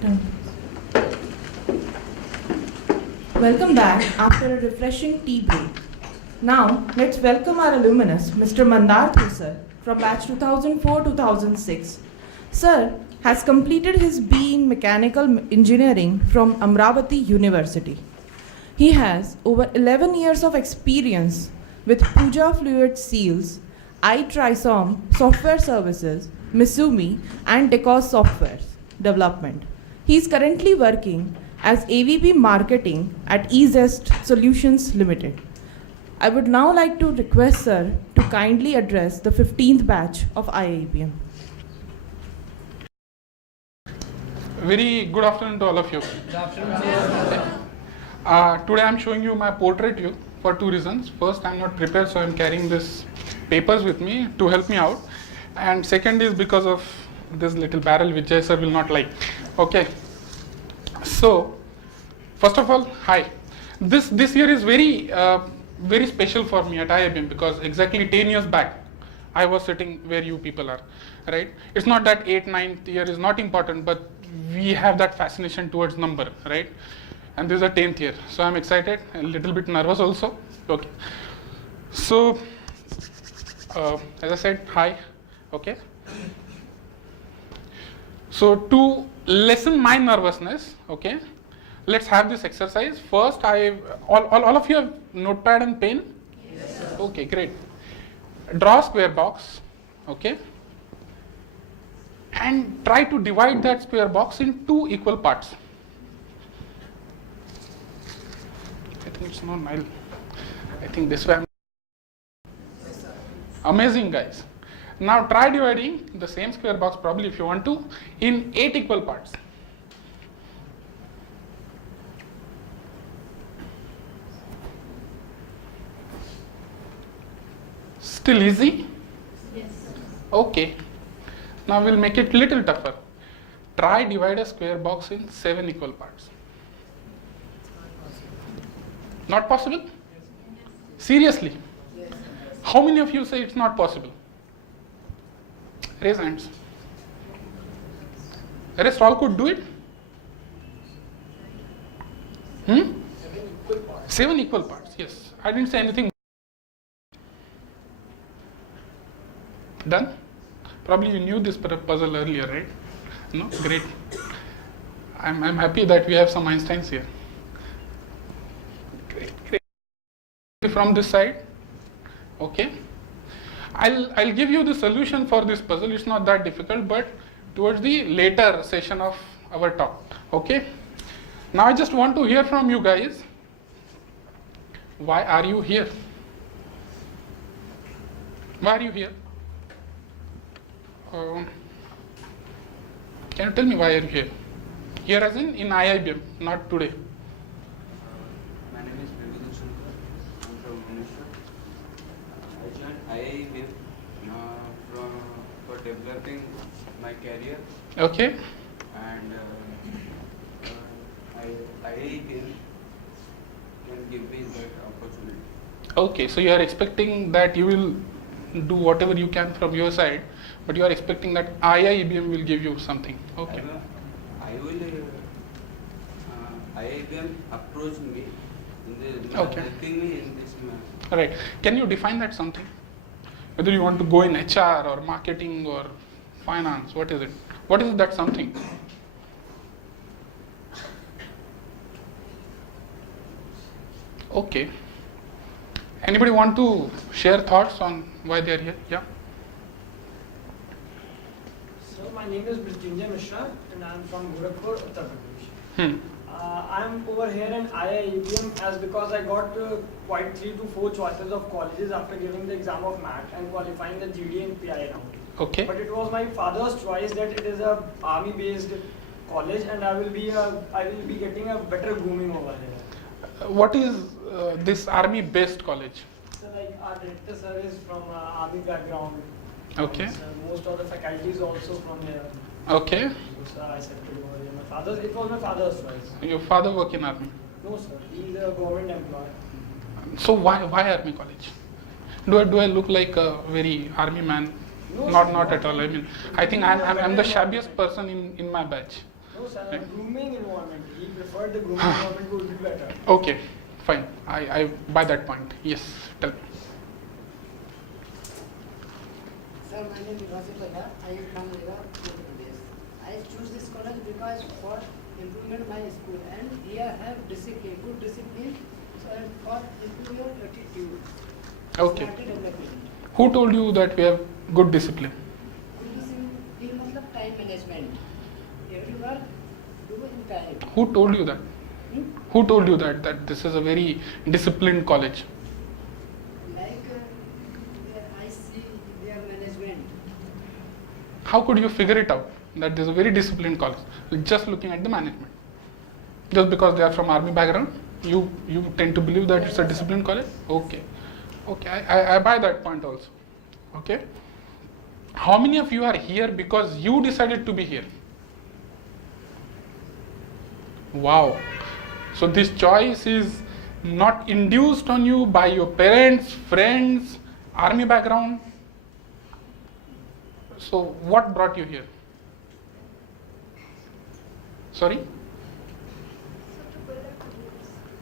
Done. Welcome back after a refreshing tea break. Now, let's welcome our alumnus, Mr. Mandar Thusar, from batch 2004-2006. Sir has completed his BE in Mechanical Engineering from Amravati University. He has over 11 years of experience with Puja Fluid Seals, iTrisom Software Services, Misumi, and Decos Software Development. He is currently working as AVP Marketing at eZest Solutions Limited. I would now like to request Sir to kindly address the 15th batch of IIBM. Very good afternoon to all of you. Good afternoon. Today I am showing you my portrait view for two reasons. First, I am not prepared, so I am carrying this papers with me to help me out. And second is because of this little barrel which Jay sir will not like. Okay. So, first of all, hi. This year is very special for me at IIBM because exactly 10 years back, I was sitting where you people are, right? It's not that 8th, 9th year is not important, but we have that fascination towards number, right? And this is the 10th year, so I'm excited, a little bit nervous also. Okay. So, as I said, hi. Okay. So to lessen my nervousness, okay, let's have this exercise. First, all of you have notepad and pen? Yes, sir. Okay, great. Draw a square box, okay, and try to divide that square box in two equal parts. I think it's not Nile. I think this way. Amazing, guys. Now try dividing the same square box, probably if you want to, in 8 equal parts. Still easy? Yes. Okay. Now we'll make it little tougher. Try divide a square box in 7 equal parts. Not possible? Seriously? How many of you say it's not possible? Raise hands. Rest all could do it? 7 equal parts, yes. I didn't say anything. Done? Probably you knew this puzzle earlier, right? No? Great. I'm happy that we have some Einsteins here. Great. From this side, okay. I'll give you the solution for this puzzle. It's not that difficult, but towards the later session of our talk, okay. Now I just want to hear from you guys. Why are you here? Why are you here? Can you tell me why are you here? Here as in IIBM, not today. My name is Vibhudan Shankar. I'm from Bhubaneswar. I joined IIBM for developing my career, Okay. and IIBM can give me that opportunity. Okay, so you are expecting that you will do whatever you can from your side, but you are expecting that IIBM will give you something. Okay. IIBM approached me Okay. helping me in this manner. All right. Can you define that something? Whether you want to go in HR or marketing or finance, what is it? What is that something? Okay. Anybody want to share thoughts on why they are here? Yeah. So my name is Mrityunjay Mishra and I am from Gorakhpur, Uttar Pradesh. I'm over here in IIBM as because I got quite 3 to 4 choices of colleges after giving the exam of MAT and qualifying the GD and PI round. Okay. But it was my father's choice that it is a army-based college and I will be getting a better grooming over here. What is this army-based college? So like our director sir is from army background. Okay. And, most of the faculty is also from there. Okay. So I said to go there. It was my father's choice. Your father work in army. No sir, he is a government employee. So why army college? Do I look like a very army man? No, Not sir, not at all. I mean, I think I'm the shabbiest person in my batch. No, sir, grooming environment. He preferred the grooming environment would be better. Okay, fine. I buy that point. Yes, tell me. Sir, my name is Rasif Bhaiya. I am from Lira, Uttar Pradesh. I choose this college because for improvement my school and here have discipline, good discipline, so and for improve your attitude. Okay. Personality development. Who told you that we have good discipline? Good discipline मतलब time management. Every work do in time. Who told you that? Hmm? Who told you that this is a very disciplined college? Like I see their management. How could you figure it out that this is a very disciplined college? Just looking at the management. Just because they are from army background, you tend to believe that it's a disciplined college? Okay. Okay, I buy that point also. Okay. How many of you are here because you decided to be here? Wow. So this choice is not induced on you by your parents, friends, army background. So what brought you here? Sorry?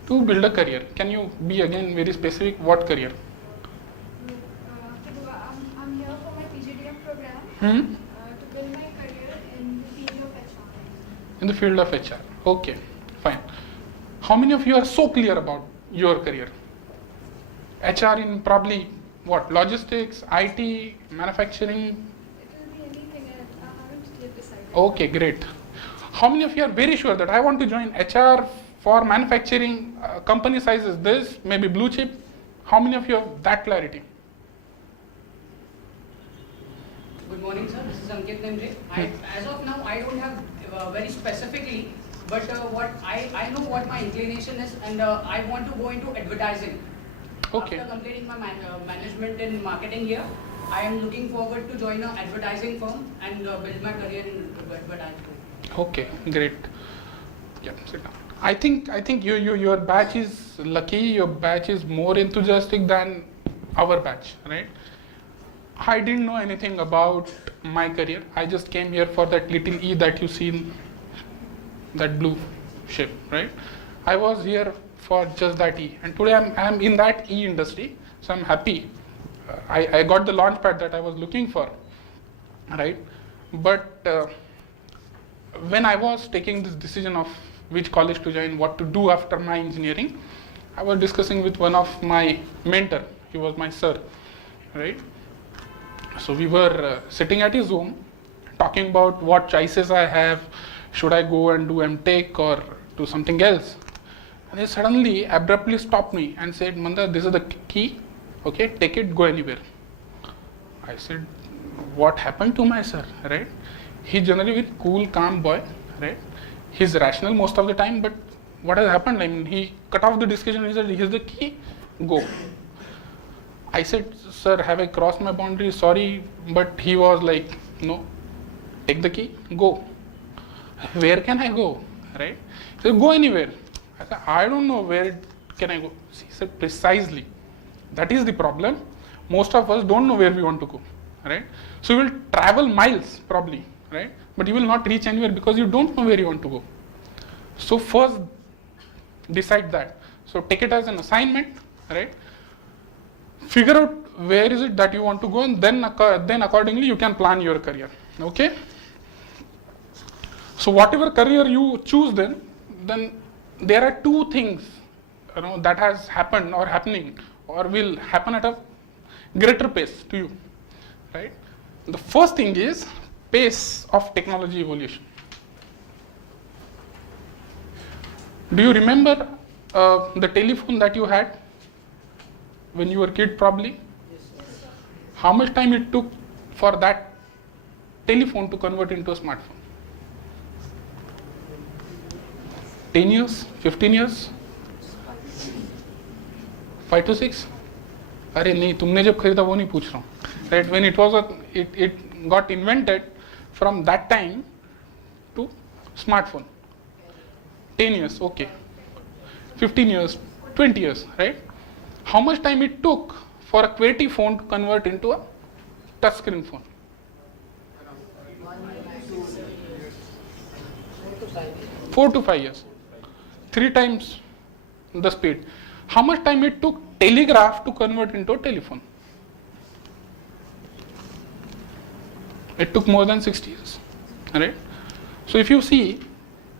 To build a career. Can you be again very specific? What career? I'm here for my PGDM program to build my career in the field of HR. In the field of HR. Okay, fine. How many of you are so clear about your career? HR in probably what? Logistics, IT, manufacturing? It will be anything, and I haven't yet decided. Okay, great. How many of you are very sure that I want to join HR for manufacturing? Company size is this, maybe blue chip? How many of you have that clarity? Good morning, sir. This is Ankit Nimre. As of now, I don't have very specifically, but what I know what my inclination is, and I want to go into advertising. Okay. After completing my management in marketing here, I am looking forward to join an advertising firm and build my career in advertising. Okay, great. Yeah, sit down. I think your batch is lucky. Your batch is more enthusiastic than our batch, right? I didn't know anything about my career. I just came here for that little E that you see in that blue shape, right? I was here for just that E, and today I'm in that E industry, so I'm happy. I got the launch pad that I was looking for, right? But when I was taking this decision of which college to join, what to do after my engineering, I was discussing with one of my mentor. He was my sir, right? So we were sitting at his home, talking about what choices I have. Should I go and do MTech or do something else? And he suddenly abruptly stopped me and said, "Mandar, this is the key. Okay, take it, go anywhere." I said, "What happened to my sir?" Right? He's generally very cool, calm boy, right? He's rational most of the time, but what has happened? I mean, he cut off the discussion. He said, "Here's the key, go." I said, "Sir, have I crossed my boundary? Sorry," but he was like, "No, take the key, go." Where can I go? Right? He said, "Go anywhere." I said, "I don't know where can I go." He said, "Precisely. That is the problem. Most of us don't know where we want to go, right? So you will travel miles probably, right? But you will not reach anywhere because you don't know where you want to go. So first decide that. So take it as an assignment, right? Figure out where is it that you want to go, and then accordingly you can plan your career. Okay? So whatever career you choose, then there are two things, that has happened or happening or will happen at a greater pace to you, right? The first thing is pace of technology evolution. Do you remember the telephone that you had when you were a kid probably? Yes. How much time it took for that telephone to convert into a smartphone? 10 years? 15 years? 5 to 6? अरे नहीं, तुमने जब खरीदा वो नहीं पूछ रहा हूँ. Right? When it got invented, from that time to smartphone. 10 years, okay. 15 years, 20 years, right? How much time it took for a QWERTY phone to convert into a touchscreen phone? 4 to 5 years. 4 to 5 years. 3 times the speed. How much time it took telegraph to convert into a telephone? It took more than 60 years, right? So if you see,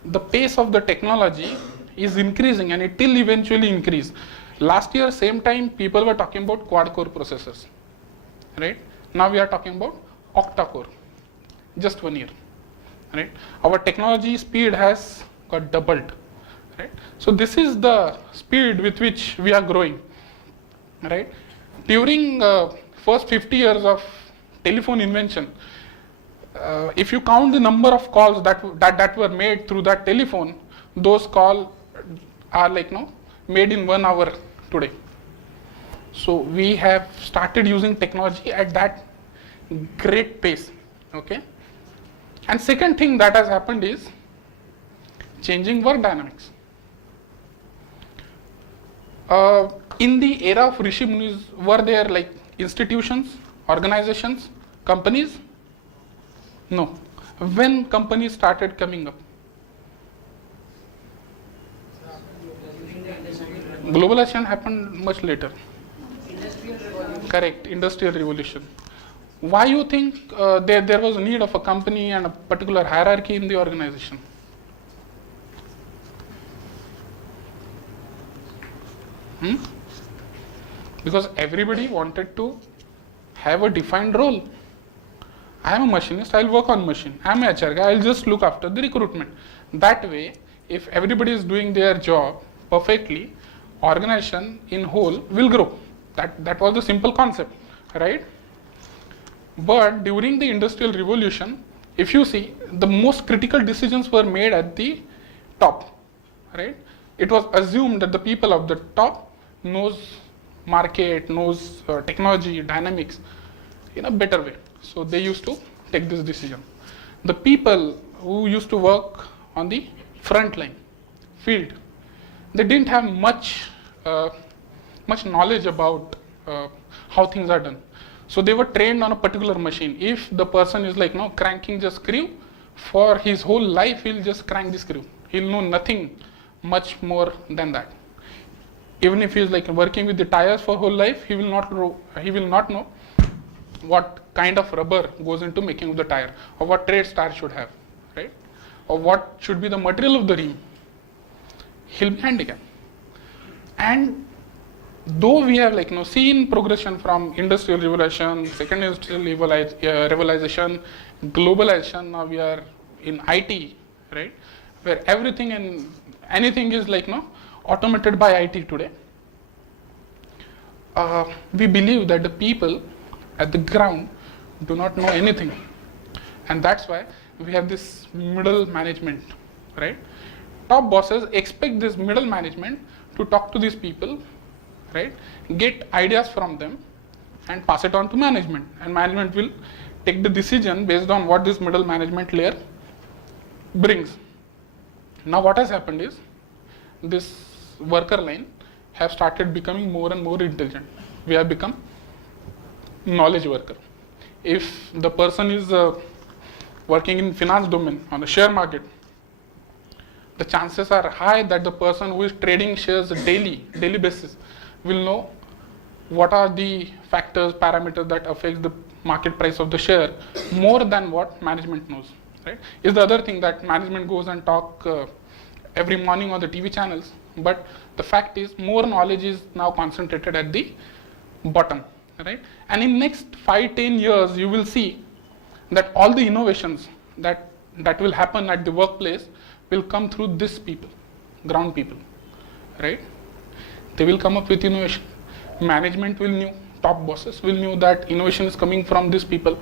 the pace of the technology is increasing and it will eventually increase. Last year, same time, people were talking about quad-core processors, right? Now we are talking about octa-core, just 1 year, right? Our technology speed has got doubled, right? So this is the speed with which we are growing, right? During first 50 years of telephone invention, if you count the number of calls that were made through that telephone, those calls are like made in 1 hour today. So we have started using technology at that great pace, okay? And second thing that has happened is changing work dynamics. In the era of Rishi Munis, were there like institutions, organizations, companies? No. When companies started coming up? Globalization happened much later. Correct, industrial revolution. Why you think there was a need of a company and a particular hierarchy in the organization? Because everybody wanted to have a defined role. I am a machinist, I'll work on machine. I am a HR guy, I'll just look after the recruitment. That way, if everybody is doing their job perfectly, organization in whole will grow. That was the simple concept, right? But during the industrial revolution, if you see, the most critical decisions were made at the top, right? It was assumed that the people of the top knows market, knows technology, dynamics in a better way. So they used to take this decision. The people who used to work on the front line, field, they didn't have much knowledge about how things are done. So they were trained on a particular machine. If the person is like cranking the screw, for his whole life he'll just crank the screw. He'll know nothing much more than that. Even if he's like working with the tires for whole life, he will not know what kind of rubber goes into making of the tire, or what trade star should have, right? Or what should be the material of the rim. He'll be handicapped. And though we have seen progression from industrial revolution, second industrial revolution, globalization, now we are in IT, right? Where everything and anything is automated by IT today. We believe that the people at the ground do not know anything, and that's why we have this middle management, right? Top bosses expect this middle management to talk to these people, right? Get ideas from them and pass it on to management, and management will take the decision based on what this middle management layer brings. Now what has happened is this worker line have started becoming more and more intelligent. We have become knowledge worker. If the person is working in finance domain on a share market, the chances are high that the person who is trading shares daily basis will know what are the factors, parameters that affects the market price of the share more than what management knows, right? Is the other thing that management goes and talk every morning on the TV channels, but the fact is more knowledge is now concentrated at the bottom, right? And in next 5-10 years, you will see that all the innovations that will happen at the workplace will come through this people, ground people, right? They will come up with innovation. Management will know, top bosses will know that innovation is coming from these people.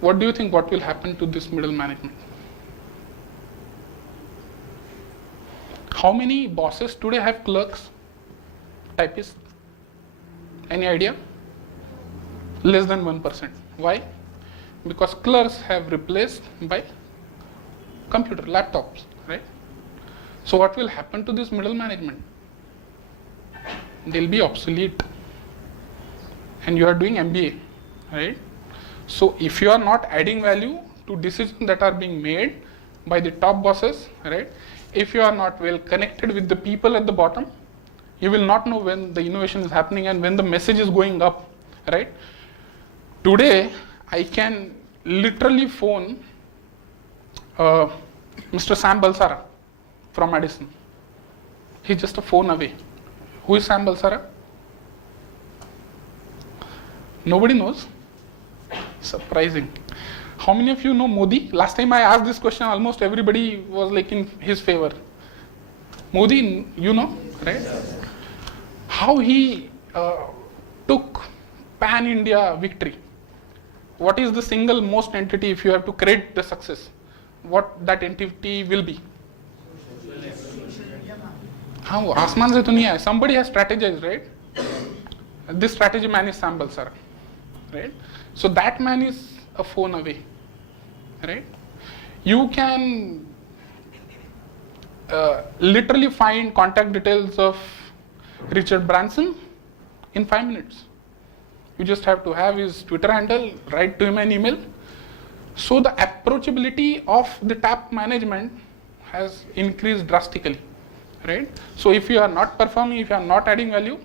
What do you think what will happen to this middle management? How many bosses today have clerks, typists? Any idea? Less than 1%. Why? Because clerks have replaced by computer, laptops, right? So what will happen to this middle management? They'll be obsolete. And you are doing MBA, right? So if you are not adding value to decisions that are being made, by the top bosses, right? If you are not well connected with the people at the bottom, you will not know when the innovation is happening and when the message is going up, right? Today, I can literally phone Mr. Sam Balsara from Madison. He's just a phone away. Who is Sam Balsara? Nobody knows. Surprising. How many of you know Modi? Last time I asked this question, almost everybody was like in his favor. Modi, you know, right? How he took pan-India victory. What is the single most entity if you have to create the success? What that entity will be? हाँ वो आसमान से तो नहीं आया. Somebody has strategized, right? This strategy man is Sam Balsara, right? So that man is a phone away, right? You can literally find contact details of Richard Branson in 5 minutes. You just have to have his Twitter handle, write to him an email. So the approachability of the TAP management has increased drastically, right? So if you are not performing, if you are not adding value,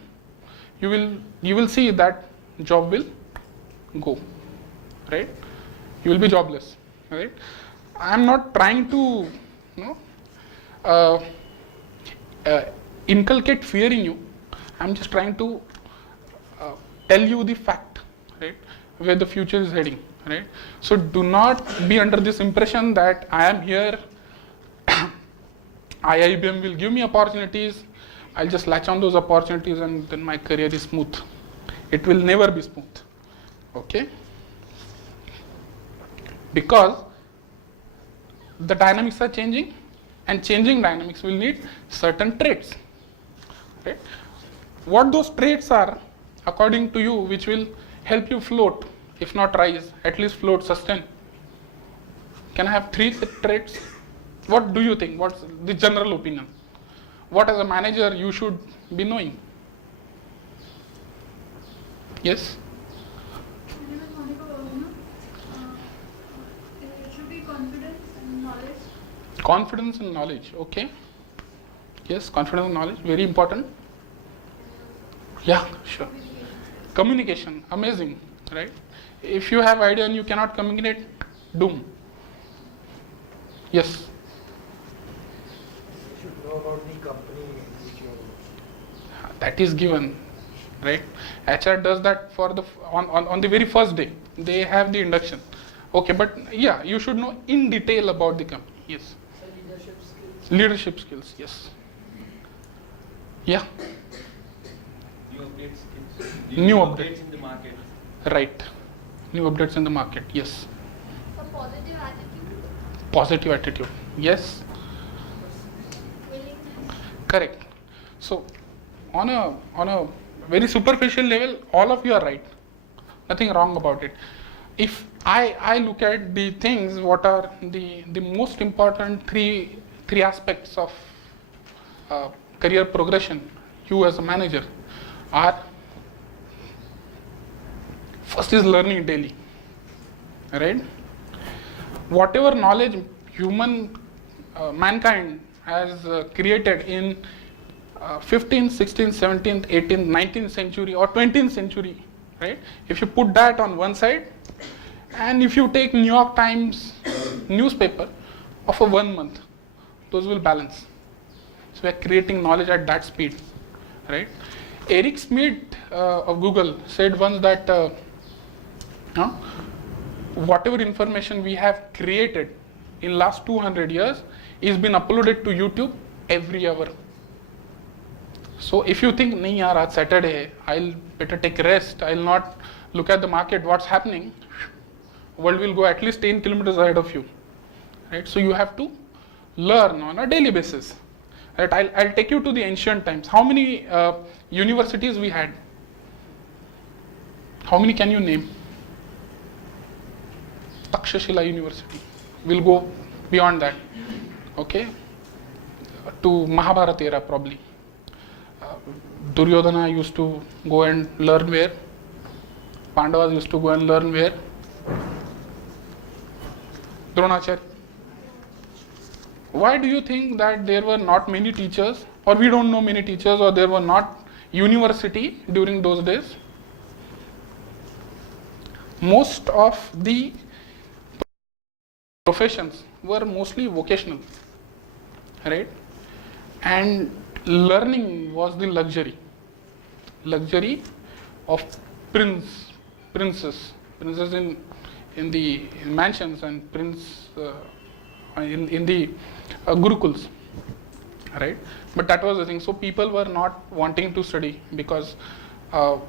you will see that job will go, right? You will be jobless, right? I am not trying to, inculcate fear in you. I am just trying to tell you the fact, right? Where the future is heading, right? So do not be under this impression that I am here, IIBM will give me opportunities, I'll just latch on those opportunities and then my career is smooth. It will never be smooth, okay? Because the dynamics are changing, and changing dynamics will need certain traits, right? What those traits are, according to you, which will help you float, if not rise, at least float, sustain. Can I have 3 traits? What do you think? What's the general opinion? What as a manager you should be knowing? Yes? My name is Monica Varma. It should be confidence and knowledge. Confidence and knowledge, okay. Yes, confidence and knowledge, very important. Yeah, sure. Communication, amazing, right? If you have idea and you cannot communicate, doom. Yes. You should know about the company in which you are. That is given, right? HR does that for the on the very first day. They have the induction. Okay, but yeah, you should know in detail about the company. Yes. So leadership skills. Leadership skills. Yes. Yeah. New updates, New updates. in the market. Right. New updates in the market. Yes. A positive attitude, Positive attitude. Yes. willingness. Correct. So, on a very superficial level, all of you are right. Nothing wrong about it. If I look at the things, what are the most important three aspects of career progression, you as a manager, are first is learning daily, right? Whatever knowledge mankind has created in 15th, 16th, 17th, 18th, 19th century or 20th century, right? If you put that on one side, and if you take New York Times newspaper of a 1 month, those will balance. So we are creating knowledge at that speed, right? Eric Schmidt of Google said once that whatever information we have created in last 200 years is been uploaded to YouTube every hour. So if you think, nahi yaar, aaj Saturday hai, I'll better take rest, I'll not look at the market, what's happening, world will go at least 10 kilometers ahead of you, right? So you have to learn on a daily basis, right? I'll take you to the ancient times. How many universities we had? How many can you name? Takshashila University. We'll go beyond that, okay? To Mahabharata era probably. Duryodhana used to go and learn where? Pandavas used to go and learn where? Dronacharya. Why do you think that there were not many teachers, or we don't know many teachers, or there were not university during those days? Most of the professions were mostly vocational, right? And learning was the luxury of princes in the mansions, and prince in the gurukuls, right? But that was the thing. So people were not wanting to study because a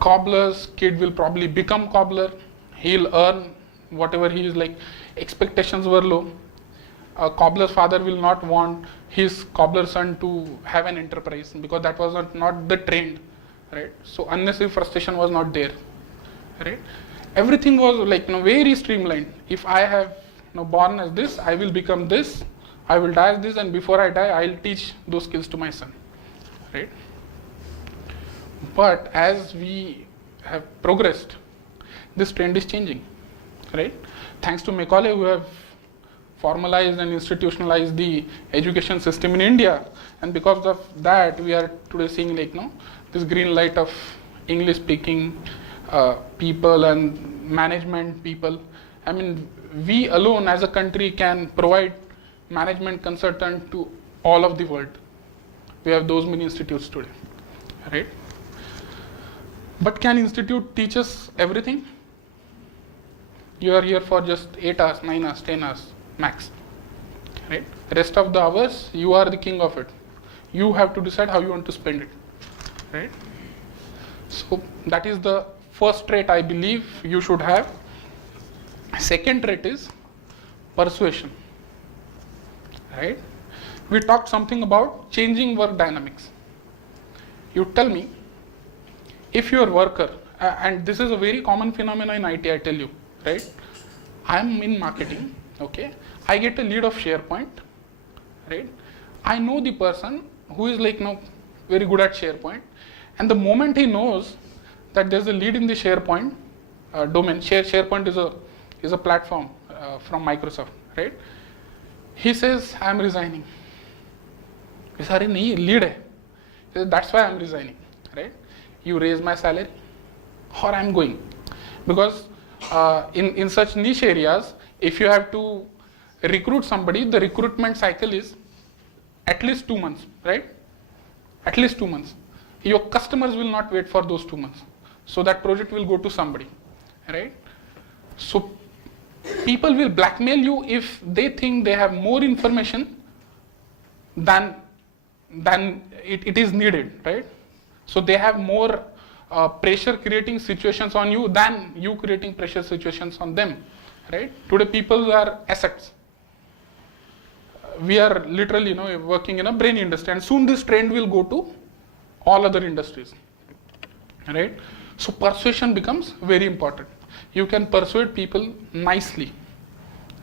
cobbler's kid will probably become cobbler. He'll earn whatever he is like. Expectations were low. A cobbler's father will not want his cobbler son to have an enterprise because that was not the trend, right? So unnecessary frustration was not there, right? Everything was like very streamlined. If I have born as this, I will become this, I will die as this, and before I die, I'll teach those skills to my son, right? But as we have progressed, this trend is changing, right? Thanks to Macaulay, who have formalized and institutionalized the education system in India, and because of that, we are today seeing this green light of English speaking people and management people. I mean, we alone as a country can provide management consultant to all of the world. We have those many institutes today, right? But can institute teach us everything? You are here for just 8 hours, 9 hours, 10 hours max, right? Rest of the hours, you are the king of it. You have to decide how you want to spend it, right? So that is the first trait I believe you should have. Second trait is persuasion, right? We talked something about changing work dynamics. You tell me, if your worker, and this is a very common phenomenon in IT, I tell you, right? I'm in marketing, okay? I get a lead of SharePoint, right? I know the person who is very good at SharePoint, and the moment he knows that there's a lead in the SharePoint domain, SharePoint is a platform from Microsoft, right? He says, I'm resigning. He says, nahi, lead hai. He says, that's why I'm resigning, right? You raise my salary or I'm going. Because in such niche areas, if you have to recruit somebody, the recruitment cycle is at least 2 months, right? At least 2 months. Your customers will not wait for those 2 months. So that project will go to somebody, right? So people will blackmail you if they think they have more information than it is needed, right? So they have more pressure creating situations on you than you creating pressure situations on them, right? Today people are assets. We are literally working in a brain industry, and soon this trend will go to all other industries, right? So persuasion becomes very important. You can persuade people nicely,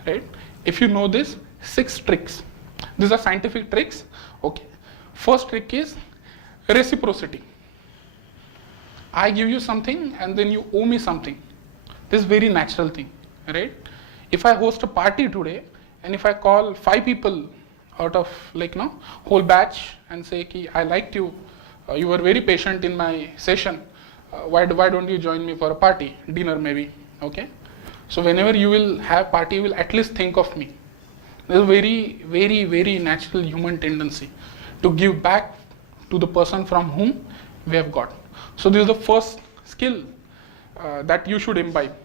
right? If you know this 6 tricks, these are scientific tricks, okay? First trick is reciprocity. I give you something and then you owe me something. This is very natural thing, right? If I host a party today and if I call 5 people out of whole batch and say, Ki, I liked you, you were very patient in my session, why don't you join me for a party, dinner maybe, okay? So whenever you will have party, you will at least think of me. There's a very, very, very natural human tendency to give back to the person from whom we have got. So this is the first skill that you should imbibe.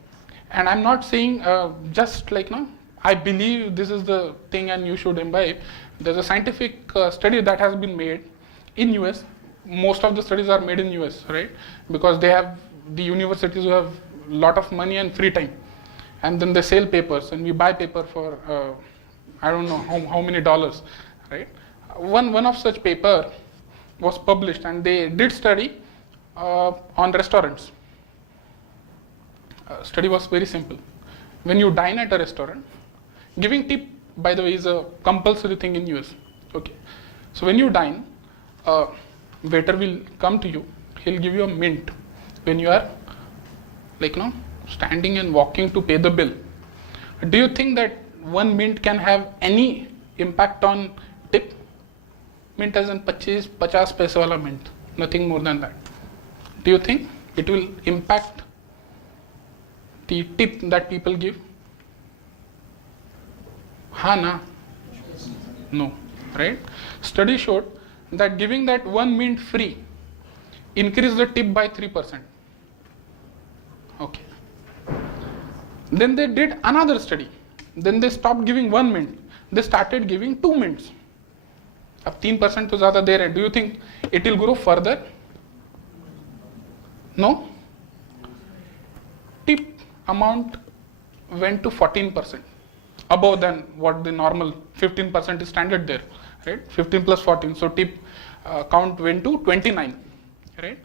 And I'm not saying just I believe this is the thing and you should imbibe. There's a scientific study that has been made in US. Most of the studies are made in US, right? Because they have the universities who have a lot of money and free time. And then they sell papers and we buy paper for I don't know how many dollars, right? One of such paper was published and they did study on restaurants. Study was very simple. When you dine at a restaurant, giving tip, by the way, is a compulsory thing in US. Okay. So when you dine, waiter will come to you. He'll give you a mint when you are standing and walking to pay the bill. Do you think that one mint can have any impact on tip? Mint as in 50 paise wala mint, nothing more than that. Do you think it will impact the tip that people give? Ha na? No, right? Study showed that giving that one mint free increased the tip by 3%. Okay. Then they did another study. Then they stopped giving one mint. They started giving 2 mints. अब 3% तो ज़्यादा दे रहे हैं. Do you think it will grow further? No. Tip amount went to 14%, above than what the normal 15% is standard there, right? 15 plus 14, so tip count went to 29, right?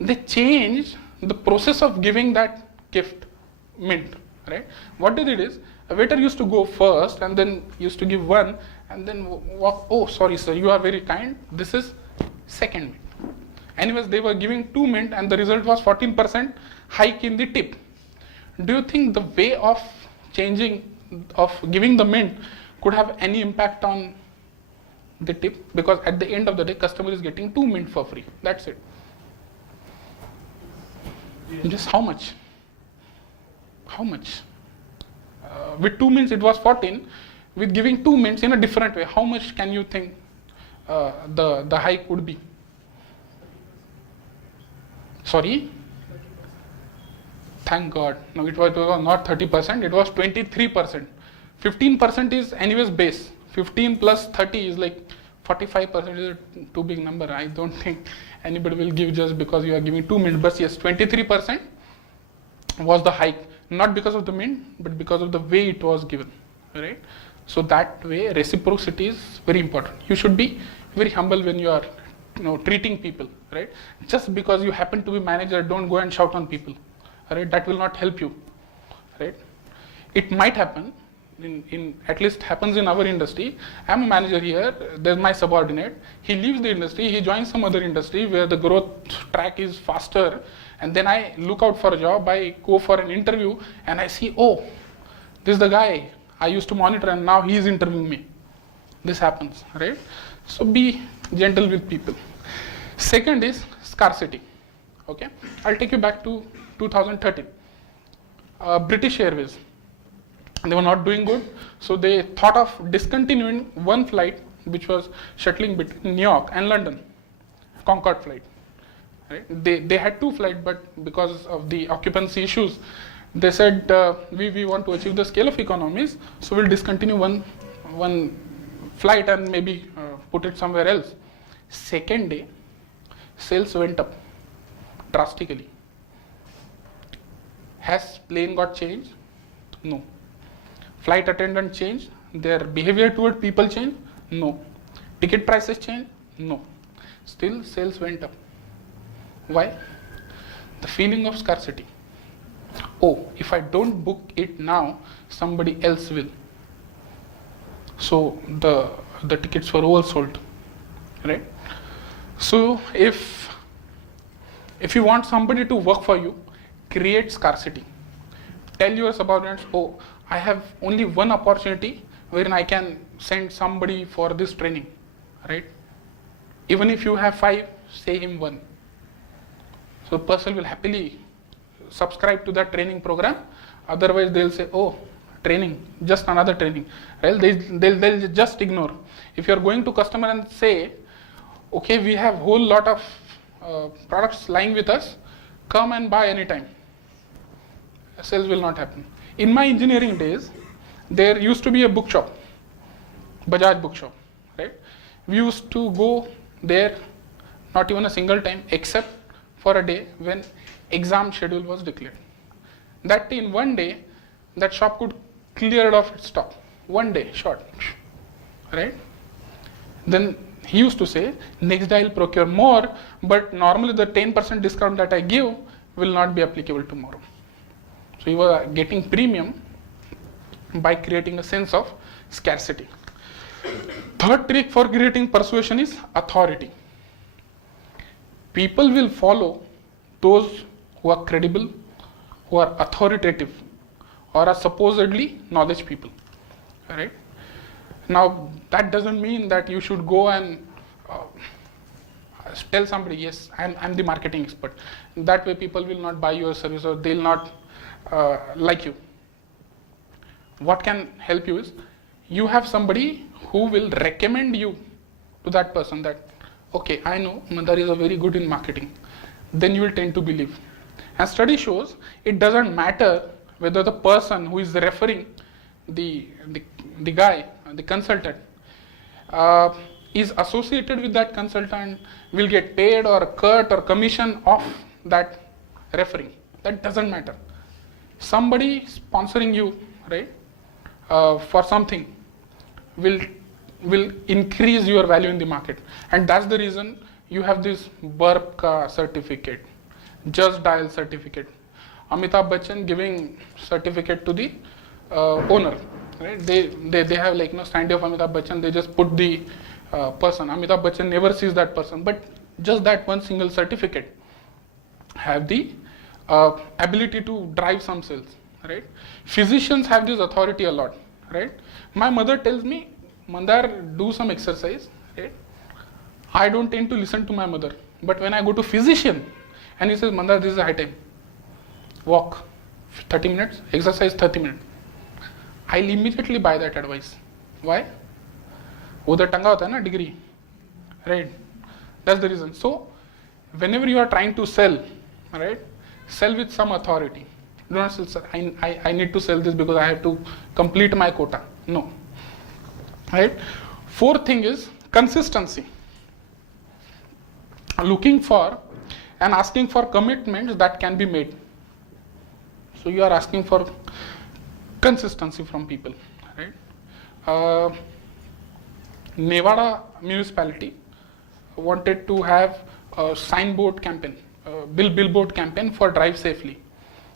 They changed the process of giving that gift, mint, right? What they did is, a waiter used to go first and then used to give one and then walk, oh sorry sir, you are very kind, this is second mint. Anyways, they were giving 2 mint and the result was 14% hike in the tip. Do you think the way of changing, of giving the mint could have any impact on the tip? Because at the end of the day, customer is getting 2 mint for free. That's it. Just how much? How much? With 2 mints it was 14. With giving 2 mints in a different way, how much can you think the hike would be? Sorry? Thank God. No, it was not 30%, it was 23%. 15% is anyways base. 15 plus 30 is like 45% is a too big number. I don't think anybody will give just because you are giving 2 mints. But yes, 23% was the hike. Not because of the mint, but because of the way it was given. Right? So that way reciprocity is very important. You should be very humble when you are treating people. Right? Just because you happen to be manager, don't go and shout on people. Right? That will not help you. Right? It might happen, in at least happens in our industry. I'm a manager here, there's my subordinate, he leaves the industry, he joins some other industry where the growth track is faster, and then I look out for a job, I go for an interview and I see, oh, this is the guy I used to monitor and now he is interviewing me. This happens, right? So be gentle with people. Second is scarcity. Okay, I'll take you back to 2013. British Airways, they were not doing good, so they thought of discontinuing one flight which was shuttling between New York and London, Concorde flight. Right? They had 2 flights, but because of the occupancy issues, they said we want to achieve the scale of economies, so we'll discontinue one flight and maybe put it somewhere else. Second day, sales went up drastically. Has plane got changed? No. Flight attendant changed? Their behavior toward people changed? No. Ticket prices changed? No. Still sales went up. Why? The feeling of scarcity. Oh, if I don't book it now, somebody else will. So the tickets were oversold, right? So if you want somebody to work for you, create scarcity. Tell your subordinates, oh, I have only one opportunity wherein I can send somebody for this training, right? Even if you have 5, say him 1. So person will happily subscribe to that training program. Otherwise they'll say, oh, training, just another training. Well, they'll just ignore. If you're going to customer and say, okay, we have whole lot of products lying with us, come and buy anytime. Sales will not happen. In my engineering days, there used to be a bookshop, Bajaj bookshop, right? We used to go there not even a single time except for a day when exam schedule was declared. That in one day, that shop could clear it off its stock. One day, short, right? Then he used to say, next day I'll procure more, but normally the 10% discount that I give will not be applicable tomorrow. So you are getting premium by creating a sense of scarcity. Third trick for creating persuasion is authority. People will follow those who are credible, who are authoritative, or are supposedly knowledge people. right? Now that doesn't mean that you should go and tell somebody, yes, I'm the marketing expert. That way people will not buy your service or they'll not like you. What can help you is you have somebody who will recommend you to that person that, okay, I know Mandar is very good in marketing. Then you will tend to believe. And study shows it doesn't matter whether the person who is referring the guy, the consultant, is associated with that consultant, will get paid or cut or commission off that referring. That doesn't matter. Somebody sponsoring you, right, for something will increase your value in the market. And that's the reason you have this Burp ka certificate, Just Dial certificate. Amitabh Bachchan giving certificate to the owner, right? They have like stand of Amitabh Bachchan. They just put the person. Amitabh Bachchan never sees that person, but just that one single certificate have the ability to drive some sales, right? Physicians have this authority a lot, right? My mother tells me, Mandar, do some exercise, right? I don't tend to listen to my mother, but when I go to physician and he says, Mandar, this is high time, walk 30 minutes, exercise 30 minutes, I'll immediately buy that advice. Why? Udhar tanga hota hai na degree, right? That's the reason. So whenever you are trying to sell, right, sell with some authority. Do not sell, sir, I need to sell this because I have to complete my quota. No. Right? Fourth thing is consistency. Looking for and asking for commitments that can be made. So you are asking for consistency from people, right? Nevada municipality wanted to have a signboard campaign, billboard campaign for drive safely.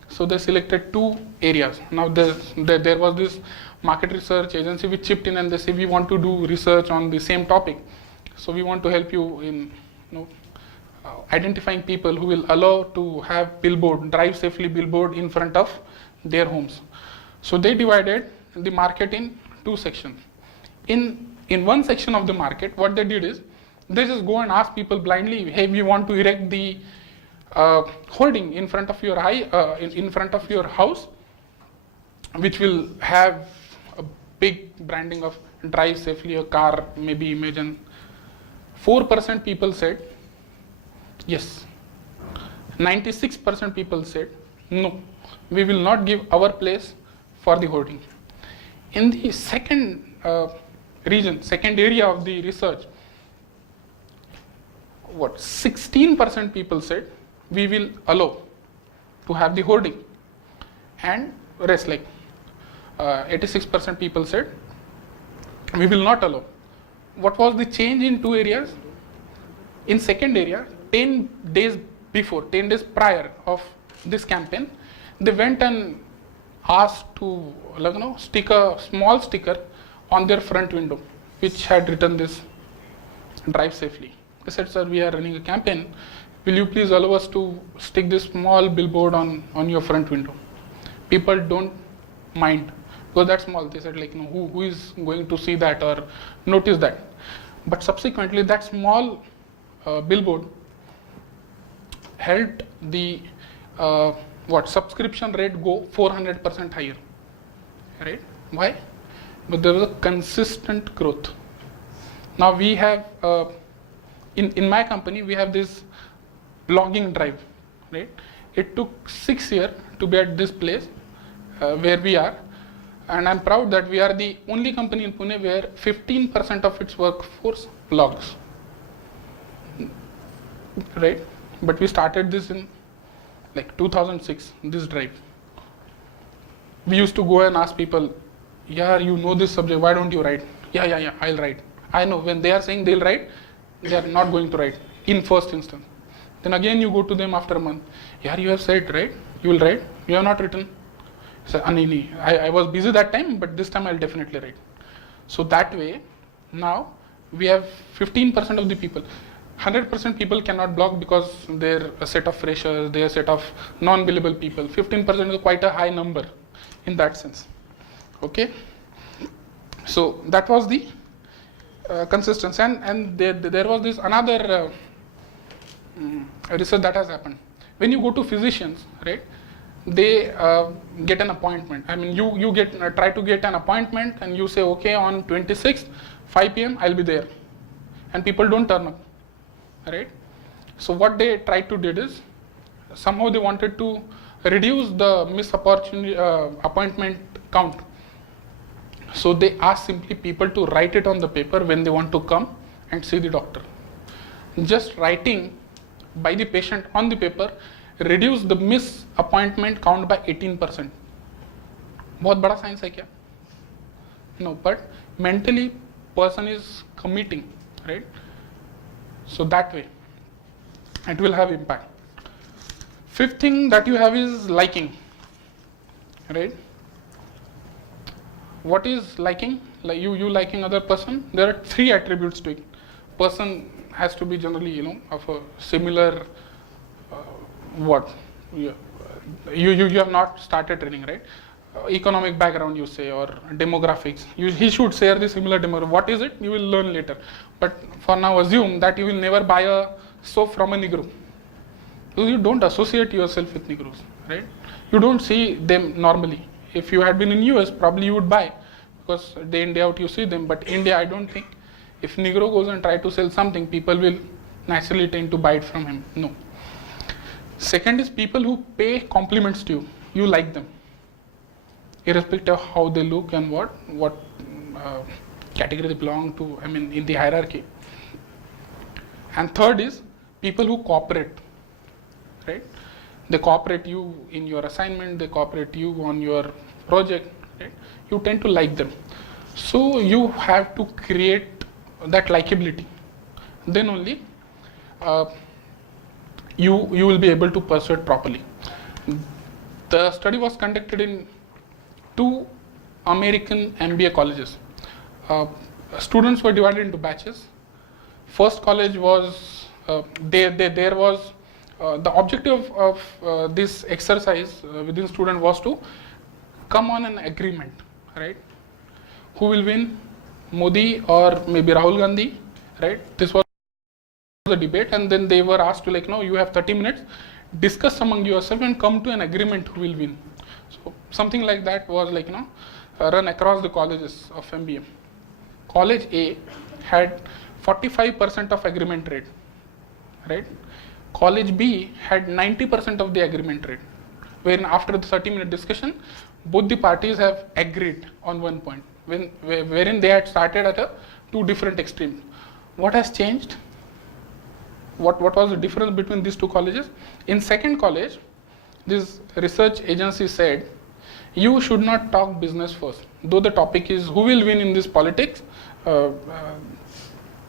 So they selected 2 areas. Now there was this market research agency which chipped in and they say, we want to do research on the same topic. So we want to help you in identifying people who will allow to have billboard, drive safely billboard in front of their homes. So they divided the market in 2 sections. In one section of the market, what they did is they just go and ask people blindly, hey, we want to erect the holding in front of your in front of your house, which will have a big branding of drive safely, a car, maybe imagine. 4% people said yes. 96% people said no, we will not give our place for the hoarding. In the second region, second area of the research, 16% people said we will allow to have the hoarding, and rest 86% people said we will not allow. What was the change in 2 areas? In second area, 10 days prior of this campaign, they went and asked to stick a small sticker on their front window which had written this drive safely. They said, sir, we are running a campaign, will you please allow us to stick this small billboard on your front window? People don't mind because that's small. They said who is going to see that or notice that? But subsequently that small billboard helped the subscription rate go 400% higher, right? Why? But there was a consistent growth. Now we have in my company we have this blogging drive, right? It took 6 years to be at this place where we are, and I'm proud that we are the only company in Pune where 15% of its workforce blogs, right? But we started this in 2006, this drive. We used to go and ask people, yeah, you know this subject, why don't you write? Yeah, I'll write. I know when they are saying they'll write, they are not going to write in first instance. Then again you go to them after a month, yeah, you have said, right? You will write, you have not written. So, I was busy that time, but this time I'll definitely write. So that way, now we have 15% of the people. 100% people cannot blog because they're a set of freshers, they're a set of non-billable people. 15% is quite a high number in that sense. Okay. So that was the consistency, and there was this another research that has happened. When you go to physicians, right, they get an appointment. I mean, you get try to get an appointment, and you say, okay, on 26th, 5 p.m. I'll be there, and people don't turn up, right? So what they tried to did is, somehow they wanted to reduce the missed opportunity appointment count. So they asked simply people to write it on the paper when they want to come and see the doctor. Just writing by the patient on the paper reduce the miss appointment count by 18%. बहुत बड़ा science है क्या? No, but mentally person is committing, right? So that way it will have impact. Fifth thing that you have is liking, right? What is liking? Like you liking other person? There are 3 attributes to it. Person has to be generally, of a similar what you have not started training, right? Economic background, you say, or demographics. He should share the similar demographic. What is it? You will learn later. But for now, assume that you will never buy a soap from a Negro. Because you don't associate yourself with Negroes, right? You don't see them normally. If you had been in US, probably you would buy, because day in day out you see them. But India, I don't think. If Negro goes and try to sell something, people will naturally tend to buy it from him. No. Second is people who pay compliments to you. You like them, irrespective of how they look and what category they belong to, I mean, in the hierarchy. And third is people who cooperate, right? They cooperate you in your assignment, they cooperate you on your project, right? You tend to like them. So you have to create that likability. Then only you will be able to persuade properly. The study was conducted in 2 American MBA colleges. Students were divided into batches. First college was, there was, the objective of this exercise within student was to come on an agreement, right? Who will win, Modi or maybe Rahul Gandhi, right? This was the debate, and then they were asked to, like, no, you have 30 minutes, discuss among yourself and come to an agreement who will win. So something like that was, like, run across the colleges of MBA. College A had 45% of agreement rate, right? College B had 90% of the agreement rate, wherein after the 30-minute discussion, both the parties have agreed on one point, wherein they had started at 2 different extremes. What has changed? What was the difference between these 2 colleges? In second college, this research agency said, you should not talk business first. Though the topic is who will win in this politics, in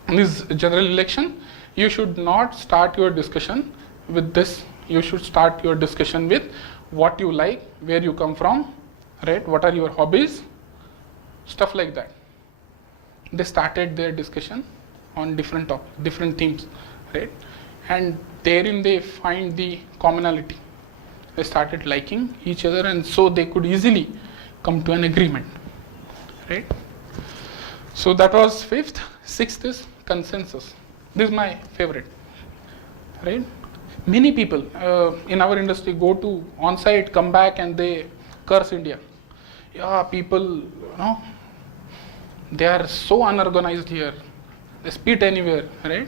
this general election, you should not start your discussion with this. You should start your discussion with what you like, where you come from, right? What are your hobbies, stuff like that. They started their discussion on different topics, different themes, right? And therein they find the commonality. They started liking each other, and so they could easily come to an agreement, right? So that was 5th. 6th is consensus. This is my favorite, right? Many people in our industry go to on-site, come back, and they curse India. Yeah, people, they are so unorganized here. They spit anywhere, right?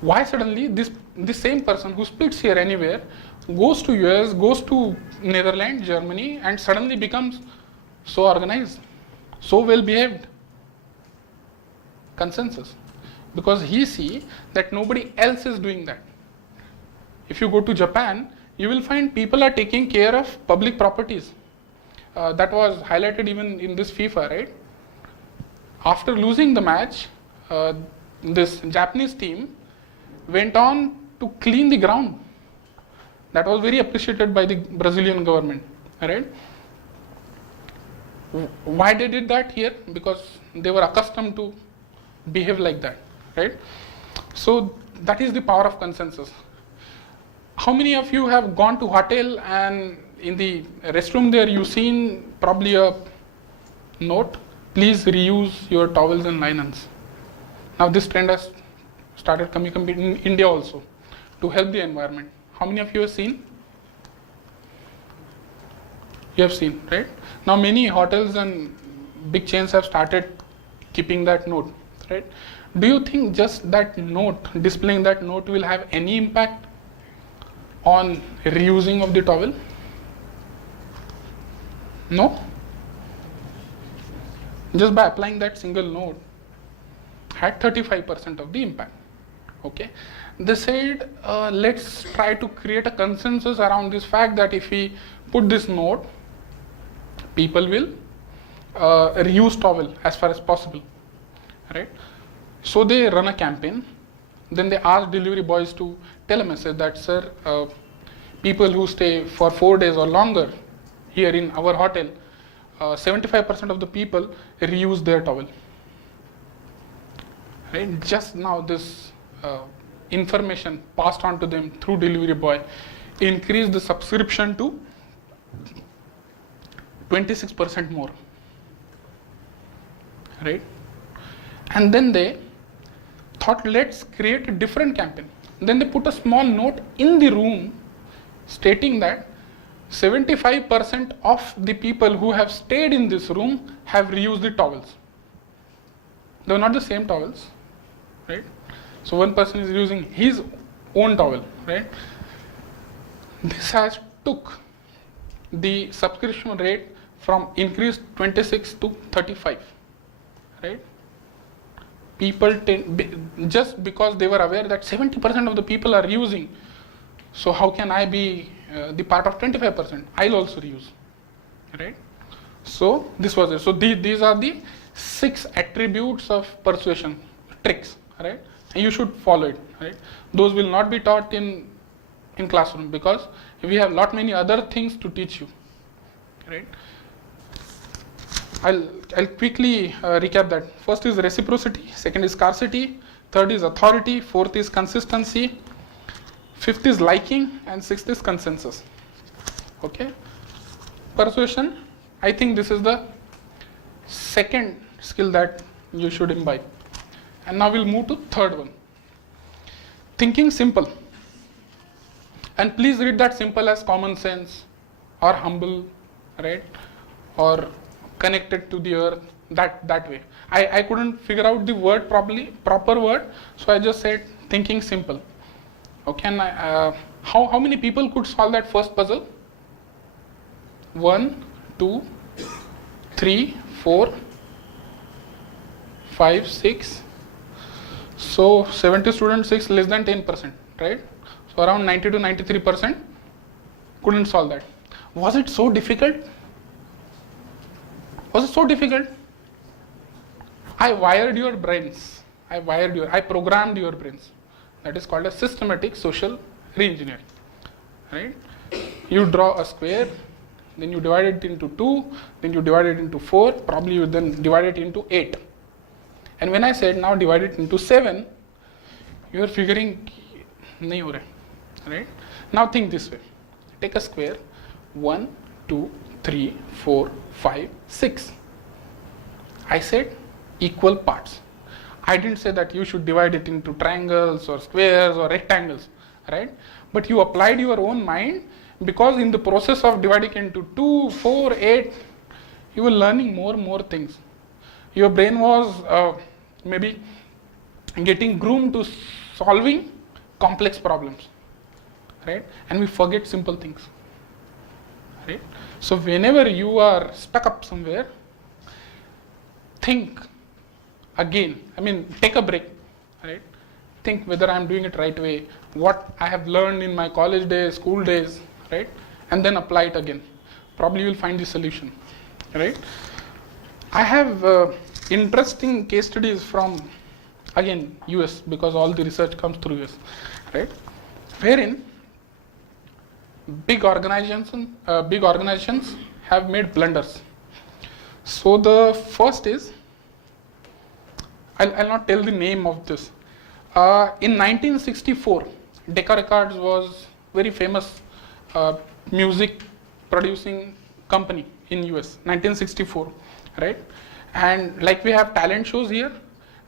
Why suddenly this same person who spits here anywhere goes to US, goes to Netherlands, Germany, and suddenly becomes so organized, so well behaved? Consensus. Because he see that nobody else is doing that. If you go to Japan, you will find people are taking care of public properties. That was highlighted even in this FIFA, right? After losing the match, this Japanese team went on to clean the ground. That was very appreciated by the Brazilian government, right? Why they did that here? Because they were accustomed to behave like that, right? So that is the power of consensus. How many of you have gone to hotel and in the restroom there you seen probably a note, please reuse your towels and linens. Now this trend has started coming in India also to help the environment. How many of you have seen? You have seen, right? Now many hotels and big chains have started keeping that note, right? Do you think just that note, displaying that note, will have any impact on reusing of the towel? No? Just by applying that single note had 35% of the impact. Okay, they said let's try to create a consensus around this fact that if we put this note, people will reuse towel as far as possible, right? So they run a campaign. Then they ask delivery boys to tell a message that, sir, people who stay for 4 days or longer here in our hotel, 75% of the people reuse their towel. Right? Just now this information passed on to them through delivery boy increased the subscription to 26% more. Right? And then they thought, let's create a different campaign. Then they put a small note in the room stating that 75% of the people who have stayed in this room have reused the towels. They were not the same towels, right? So one person is using his own towel, right? This has took the subscription rate from increased 26 to 35, right? People just because they were aware that 70% of the people are using, so how can I be the part of 25%? I'll also reuse, right? So this was it. So these are the 6 attributes of persuasion tricks, right? And you should follow it, right? Those will not be taught in classroom because we have lot many other things to teach you, right? I'll quickly recap that. First is reciprocity, second is scarcity, third is authority, fourth is consistency, fifth is liking, and sixth is consensus. Okay? Persuasion, I think this is the second skill that you should imbibe. And now we'll move to third one. Thinking simple. And please read that simple as common sense or humble, right? Or connected to the earth, that way. I couldn't figure out the word proper word, so I just said thinking simple. Okay, and how many people could solve that first puzzle? 1, 2, 3, 4, 5, 6. So 70 students, 6 less than 10%, right? So around 90 to 93% couldn't solve that. Was it so difficult? Was it so difficult? I wired your brains. I programmed your brains. That is called a systematic social re-engineering, right? You draw a square, then you divide it into 2, then you divide it into 4, probably you then divide it into 8. And when I said now divide it into 7, you are figuring, nahi ho raha, right? Now think this way. Take a square, 1, 2, 3, 4, 5, 6. I said equal parts. I didn't say that you should divide it into triangles or squares or rectangles, right? But you applied your own mind because in the process of dividing into 2, 4, 8, you were learning more things. Your brain was maybe getting groomed to solving complex problems, right? And we forget simple things, right? So whenever you are stuck up somewhere, think again. I mean, take a break, right? Think whether I am doing it right way, what I have learned in my college days, school days, right? And then apply it again. Probably you will find the solution, right? I have interesting case studies from, again, US, because all the research comes through US, right? Wherein big organizations have made blunders. So the first is, I'll not tell the name of this. In 1964, Decca Records was very famous music producing company in US, 1964, right? And like we have talent shows here,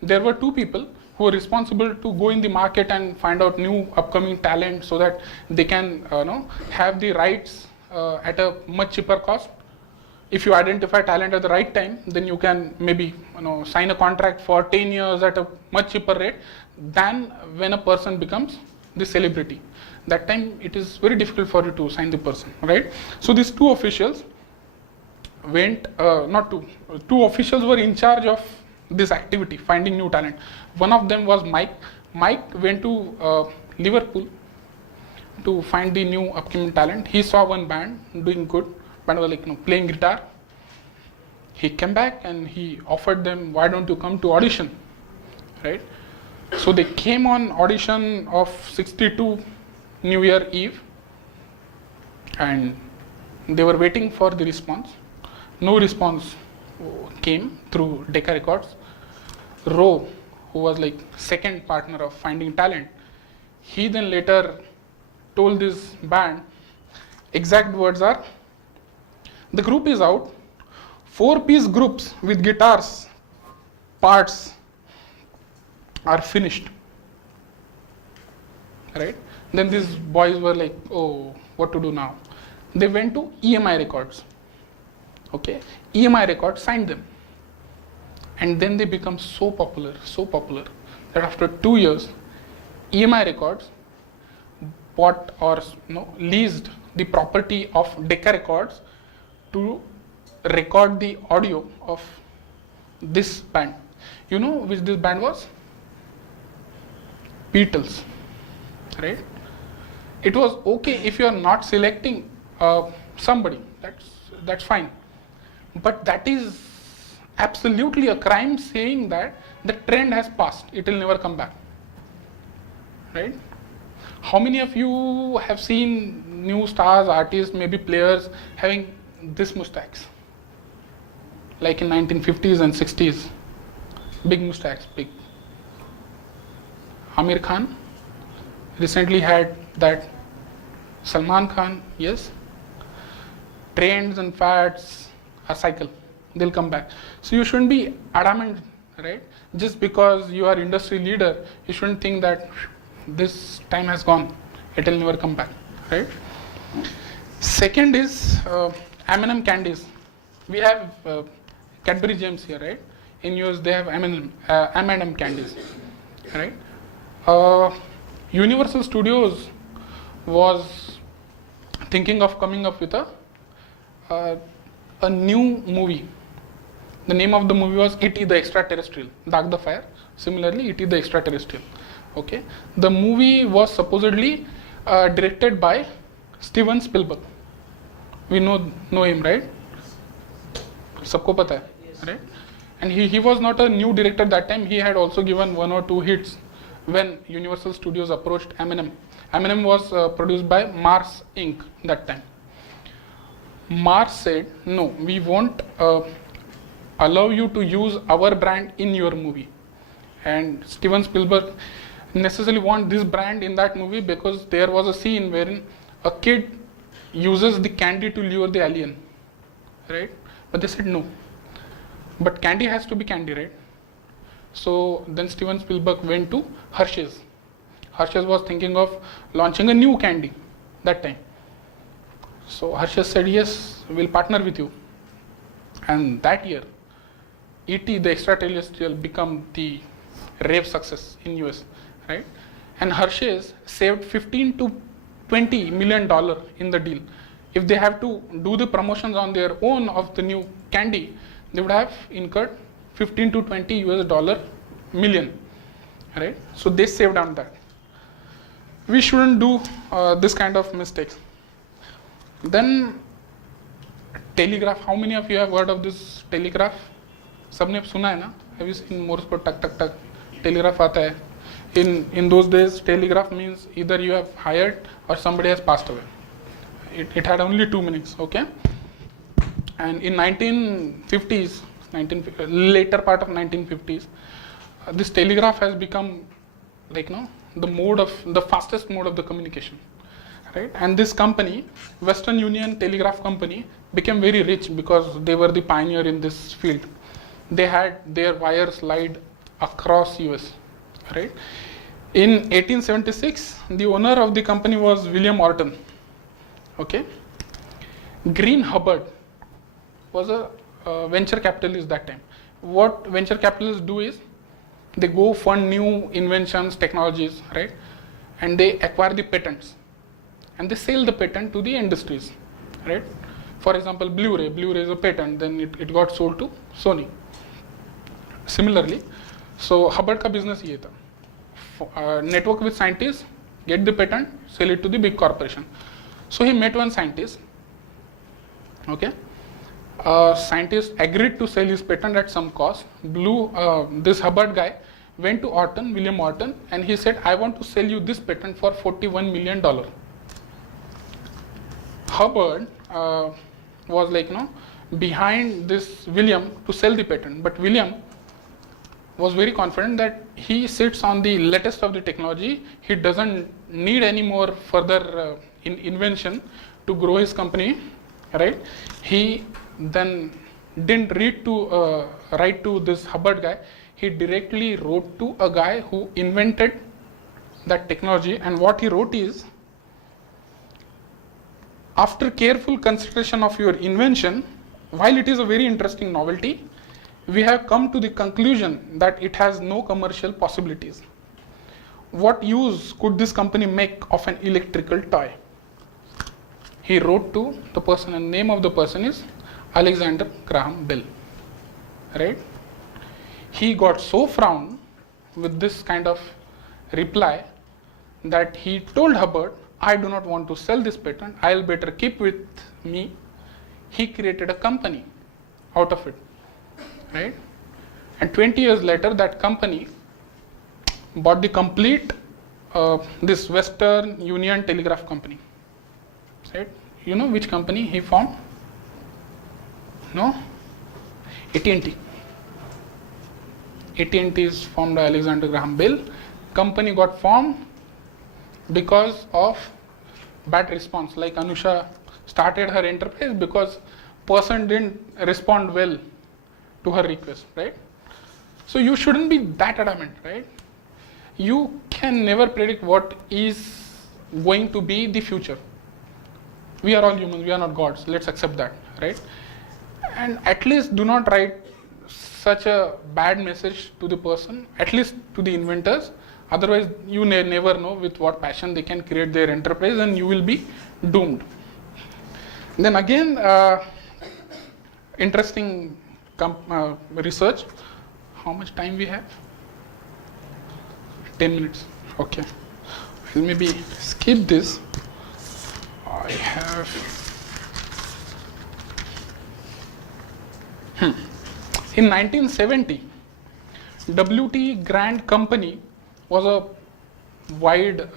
there were two people who were responsible to go in the market and find out new upcoming talent so that they can have the rights at a much cheaper cost. If you identify talent at the right time, then you can maybe sign a contract for 10 years at a much cheaper rate than when a person becomes the celebrity. That time it is very difficult for you to sign the person, right? So these two officials went, two officials were in charge of this activity, finding new talent. One of them was Mike. Mike went to Liverpool to find the new upcoming talent. He saw one band doing good. Band was like playing guitar. He came back and he offered them, why don't you come to audition, right? So they came on audition of 62 New Year Eve, and they were waiting for the response. No response came through Decca Records. Ro, who was like second partner of finding talent, he then later told this band, exact words are, the group is out, 4-piece groups with guitars, parts are finished, right? Then these boys were like, oh, what to do now? They went to EMI Records. Okay, EMI Records signed them. And then they become so popular that after 2 years, EMI Records bought or leased the property of Decca Records to record the audio of this band. You know which this band was? Beatles, right? It was okay if you are not selecting somebody, that's fine. But that is absolutely a crime, saying that the trend has passed, it will never come back, right? How many of you have seen new stars, artists, maybe players having this mustaches? Like in 1950s and 60s, big mustaches, big. Amir Khan recently had that. Salman Khan, yes. Trends and fads are cycle, they'll come back. So you shouldn't be adamant, right? Just because you are industry leader, you shouldn't think that this time has gone, it will never come back, right? Second is M&M candies. We have Cadbury Gems here, right? In US they have M&M candies, right? Universal Studios was thinking of coming up with a new movie. The name of the movie was E.T. the Extraterrestrial, Dark the Fire. Similarly, E.T. the Extraterrestrial. Okay, the movie was supposedly directed by Steven Spielberg. We know him, right? Sabko pata hai, right? And he was not a new director that time. He had also given 1 or 2 hits when Universal Studios approached M&M. M&M was produced by Mars Inc. that time. Mars said, no, we won't allow you to use our brand in your movie. And Steven Spielberg necessarily want this brand in that movie because there was a scene wherein a kid uses the candy to lure the alien, right? But they said no. But candy has to be candy, right? So then Steven Spielberg went to Hershey's. Hershey's was thinking of launching a new candy that time. So Hershey's said, yes, we'll partner with you. And that year, E.T. the Extraterrestrial became the rave success in US, right? And Hershey's saved $15 to $20 million in the deal. If they have to do the promotions on their own of the new candy, they would have incurred 15 to 20 US million, right? So they saved on that. We shouldn't do this kind of mistakes. Then telegraph. How many of you have heard of this telegraph? सबने सुना है ना? Have you seen Morse code? टक टक टक telegraph आता है. In those days, telegraph means either you have hired or somebody has passed away. It had only 2 minutes, okay? And in 1950s, later part of 1950s, this telegraph has become like the fastest mode of the communication. right? And this company, Western Union Telegraph Company, became very rich because they were the pioneer in this field. They had their wires laid across US, right? In 1876, the owner of the company was William Orton. Okay, Green Hubbard was a venture capitalist that time. What venture capitalists do is they go fund new inventions, technologies, right? And they acquire the patents and they sell the patent to the industries, right? For example, Blu-ray is a patent, then it got sold to Sony. Similarly, so Hubbard का business ये था, network with scientists, get the patent, sell it to the big corporation. So he met one scientist. Okay, scientist agreed to sell his patent at some cost. This Hubbard guy went to Orton, William Orton, and he said, "I want to sell you this patent for $41 million." Hubbard was like, behind this William to sell the patent, but William was very confident that he sits on the latest of the technology. He doesn't need any more further invention to grow his company, right? He then didn't write to this Hubbard guy. He directly wrote to a guy who invented that technology, and what he wrote is, after careful consideration of your invention, while it is a very interesting novelty, we have come to the conclusion that it has no commercial possibilities. What use could this company make of an electrical toy? He wrote to the person, and name of the person is Alexander Graham Bell, right? He got so frowned with this kind of reply that he told Hubbard, "I do not want to sell this patent, I'll better keep with me." He created a company out of it, right? And 20 years later, that company bought the complete this Western Union Telegraph Company, right? You know which company he formed? No? AT&T. AT&T is formed by Alexander Graham Bell. Company got formed because of bad response. Like Anusha started her enterprise because person didn't respond well to her request, right? So you shouldn't be that adamant, right? You can never predict what is going to be the future. We are all humans, we are not gods. Let's accept that, right? And at least do not write such a bad message to the person, at least to the inventors. Otherwise, you never know with what passion they can create their enterprise, and you will be doomed. Then again, interesting research. How much time we have? 10 minutes. Okay. I'll maybe skip this. I have. In 1970, WT Grand Company was a wide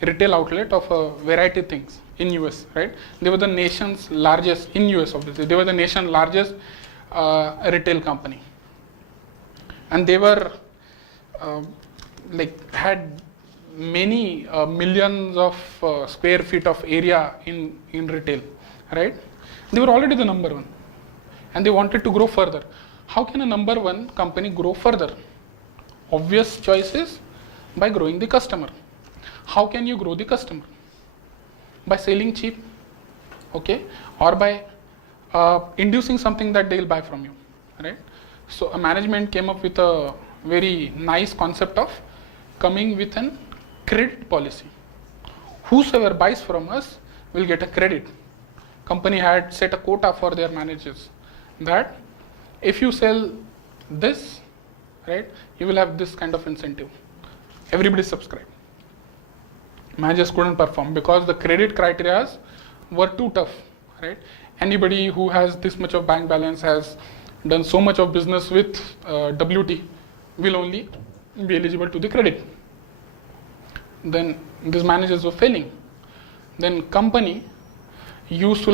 retail outlet of a variety of things in US, right? They were the nation's largest, in US obviously, they were the nation's largest retail company. And they were had many millions of square feet of area in retail, right? They were already the number one, and they wanted to grow further. How can a number one company grow further? Obvious choice is by growing the customer. How can you grow the customer? By selling cheap, okay, or by inducing something that they'll buy from you, right? So a management came up with a very nice concept of coming with an credit policy. Whosoever buys from us will get a credit. Company had set a quota for their managers that if you sell this, right, you will have this kind of incentive. Everybody subscribed. Managers couldn't perform because the credit criteria were too tough, right? Anybody who has this much of bank balance, has done so much of business with WT, will only be eligible to the credit. Then these managers were failing. Then company used to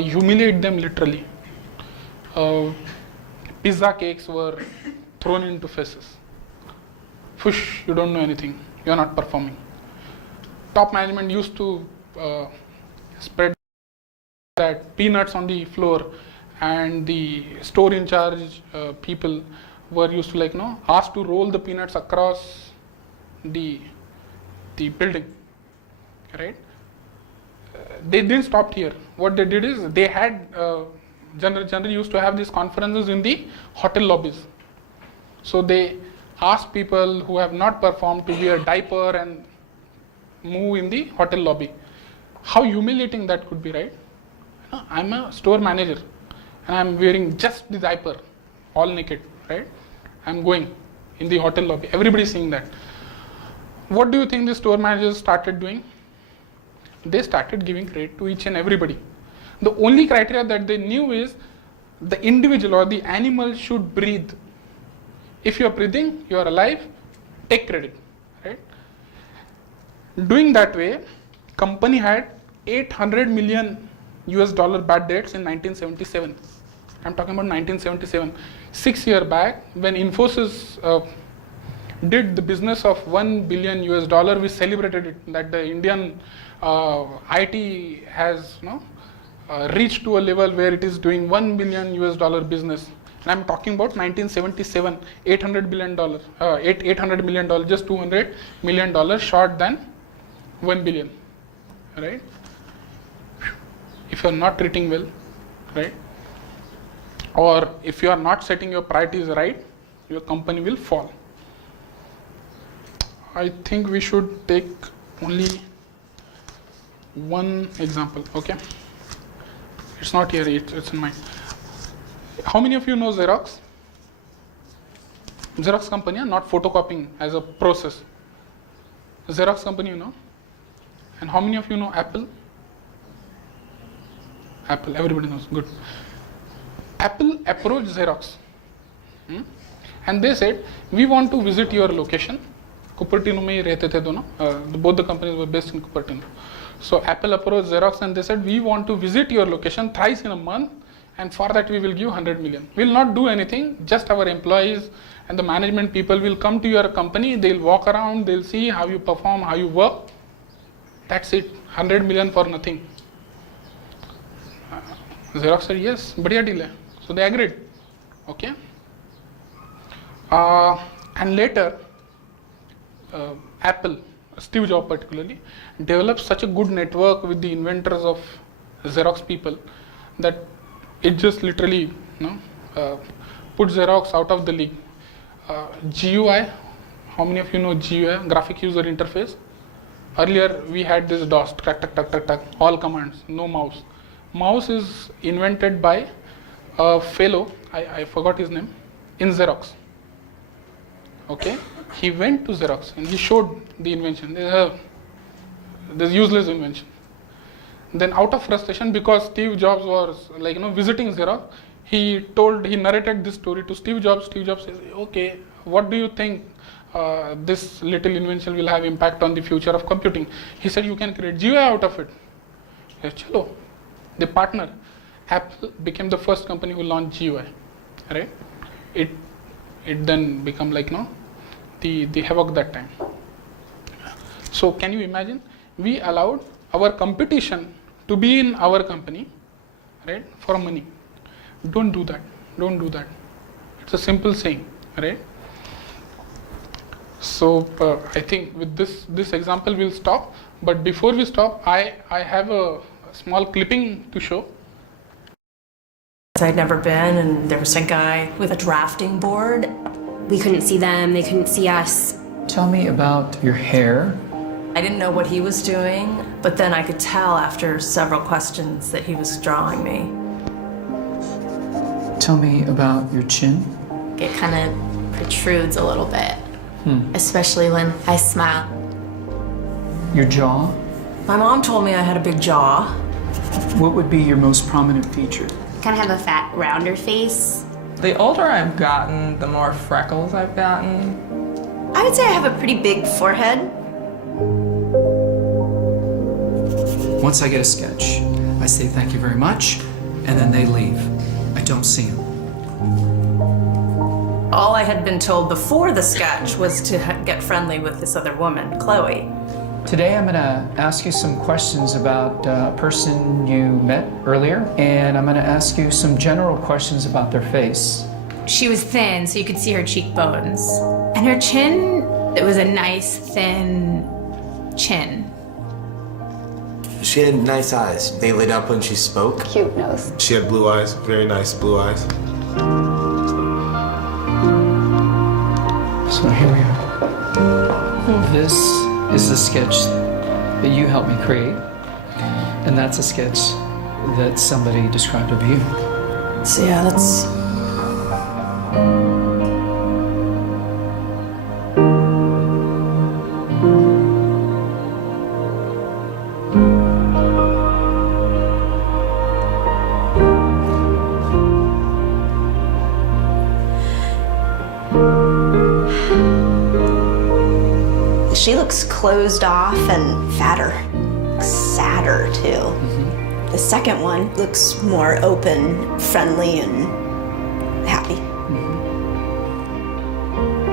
humiliate them literally. Pizza cakes were thrown into faces. Fush, you don't know anything, you are not performing. top management used to spread that peanuts on the floor, and the store in charge people were used to asked to roll the peanuts across the building, right? They didn't stop here. What they did is they had generally used to have these conferences in the hotel lobbies. So they asked people who have not performed to wear a diaper and move in the hotel lobby. How humiliating that could be, right? I'm a store manager and I'm wearing just the diaper, all naked, right? I'm going in the hotel lobby. Everybody's seeing that. What do you think the store managers started doing? They started giving credit to each and everybody. The only criteria that they knew is the individual or the animal should breathe. If you are breathing, you are alive, take credit, right? Doing that way, company had $800 million bad debts in 1977. I'm talking about 1977. 6 years back, when Infosys did the business of $1 billion, we celebrated it, that the Indian IT has reached to a level where it is doing $1 billion business. And I'm talking about 1977, $800 million, just $200 million short than 1 billion, right? If you are not treating well, right? Or if you are not setting your priorities right, your company will fall. I think we should take only one example, okay? It's not here, it's in mind. How many of you know Xerox? Xerox company, not photocopying as a process. Xerox company, you know. And how many of you know Apple? Apple, everybody knows, good. Apple approached Xerox. And they said, we want to visit your location. Cupertino mein hi rehte the dono. Both the companies were based in Cupertino. So Apple approached Xerox and they said, we want to visit your location thrice in a month, and for that we will give 100 million. We will not do anything, just our employees and the management people will come to your company, they'll walk around, they'll see how you perform, how you work. That's it, 100 million for nothing. Xerox said, yes, badhiya deal hai. So they agreed, okay. And later, Apple, Steve Jobs particularly, developed such a good network with the inventors of Xerox people that it just literally put Xerox out of the league. GUI, how many of you know GUI, graphic user interface? Earlier we had this DOS, tuck, all commands, no mouse. Mouse is invented by a fellow, I forgot his name, in Xerox. Okay, he went to Xerox and he showed the invention, this useless invention. Then out of frustration, because Steve Jobs was visiting Xerox, he narrated this story to Steve Jobs. Steve Jobs says, okay, what do you think this little invention will have impact on the future of computing? He said, you can create GUI out of it. He said, chalo, they partner. Apple became the first company who launched GUI, right? It then become the havoc that time. So can you imagine? We allowed our competition to be in our company, right, for money. Don't do that. Don't do that. It's a simple saying, right? So I think with this example we'll stop. But before we stop, I have a small clipping to show. I'd never been, and there was a guy with a drafting board. We couldn't see them, they couldn't see us. Tell me about your hair. I didn't know what he was doing, but then I could tell after several questions that he was drawing me. Tell me about your chin. It kind of protrudes a little bit, especially when I smile. Your jaw. My mom told me I had a big jaw. What would be your most prominent feature? Kind of have a fat, rounder face. The older I've gotten, the more freckles I've gotten. I would say I have a pretty big forehead. Once I get a sketch, I say thank you very much, and then they leave. I don't see them. All I had been told before the sketch was to get friendly with this other woman, Chloe. Today I'm going to ask you some questions about a person you met earlier, and I'm going to ask you some general questions about their face. She was thin, so you could see her cheekbones. And her chin, it was a nice, thin chin. She had nice eyes. They lit up when she spoke. Cute nose. She had blue eyes, very nice blue eyes. So here we are. This is the sketch that you helped me create, and that's a sketch that somebody described of you. So yeah, that's... She looks closed off and fatter, sadder too. The second one looks more open, friendly, and happy.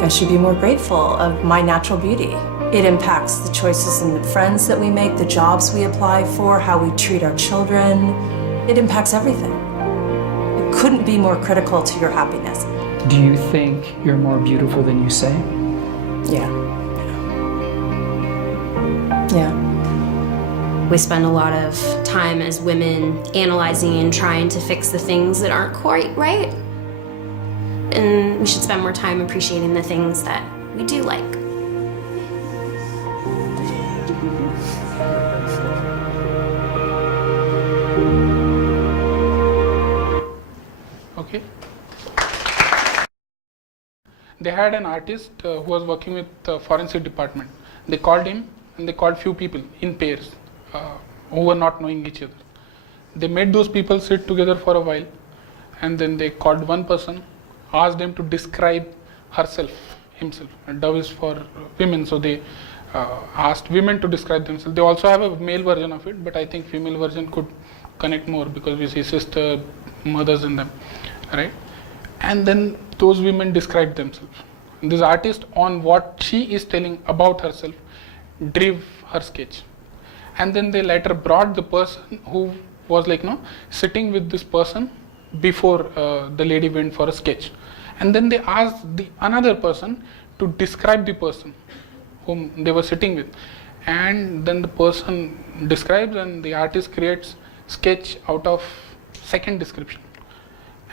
I should be more grateful of my natural beauty. It impacts the choices and the friends that we make, the jobs we apply for, how we treat our children. It impacts everything. It couldn't be more critical to your happiness. Do you think you're more beautiful than you say? Yeah. Yeah. We spend a lot of time as women analyzing and trying to fix the things that aren't quite right. And we should spend more time appreciating the things that we do like. Okay. They had an artist who was working with the forensic department. They called him and they called few people in pairs who were not knowing each other. They made those people sit together for a while, and then they called one person, asked them to describe himself. And Dove is for women, so they asked women to describe themselves. They also have a male version of it, but I think female version could connect more because we see sister, mothers in them, right? And then those women described themselves. And this artist, on what she is telling about herself, drew her sketch. And then they later brought the person who was sitting with this person before the lady went for a sketch. And then they asked another person to describe the person whom they were sitting with. And then the person describes and the artist creates sketch out of second description.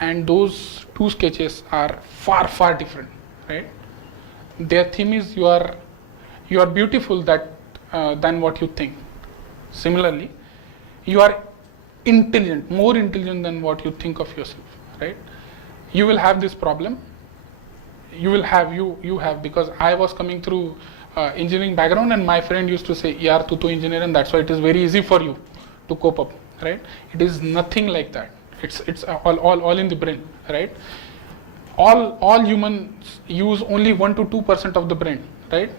And those two sketches are far, far different, right? Their theme is you are beautiful than what you think. Similarly, you are intelligent, more intelligent than what you think of yourself, right? You will have this problem. You have, because I was coming through engineering background, and my friend used to say, "Yaar, tu to engineer, and that's why it is very easy for you to cope up," right? It is nothing like that. It's all in the brain, right? All humans use only 1 to 2% of the brain, right?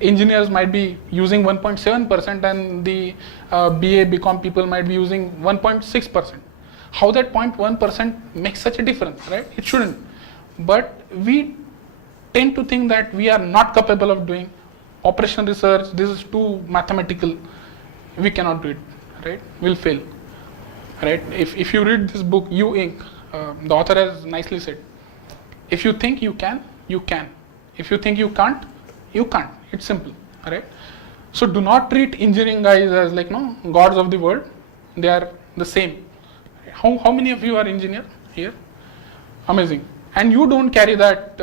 Engineers might be using 1.7%, and the BA, BCom people might be using 1.6%. How that 0.1% makes such a difference, right? It shouldn't. But we tend to think that we are not capable of doing operation research. This is too mathematical. We cannot do it, right? We'll fail, right? If you read this book, You Inc., the author has nicely said, if you think you can, you can. If you think you can't, you can't. It's simple, right? So do not treat engineering guys as gods of the world. They are the same. How many of you are engineer here? Amazing. And you don't carry that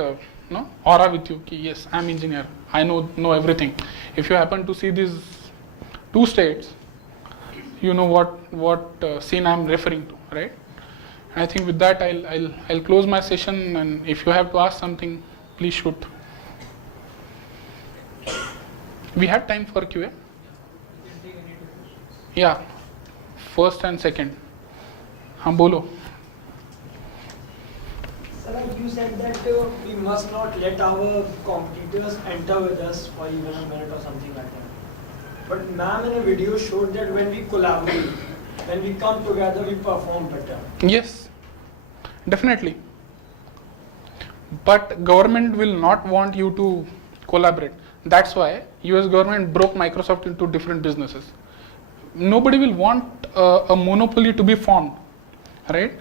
aura with you. Yes, I'm engineer. I know everything. If you happen to see these two states, you know what scene I'm referring to, right? And I think with that I'll close my session. And if you have to ask something, please shoot. We have time for QA. Yeah, first and second. Bolo. Sir, you said that we must not let our competitors enter with us for even a minute or something like that. But ma'am in a video showed that when we collaborate, when we come together, we perform better. Yes, definitely. But government will not want you to collaborate. That's why US government broke Microsoft into different businesses. Nobody will want a monopoly to be formed, right?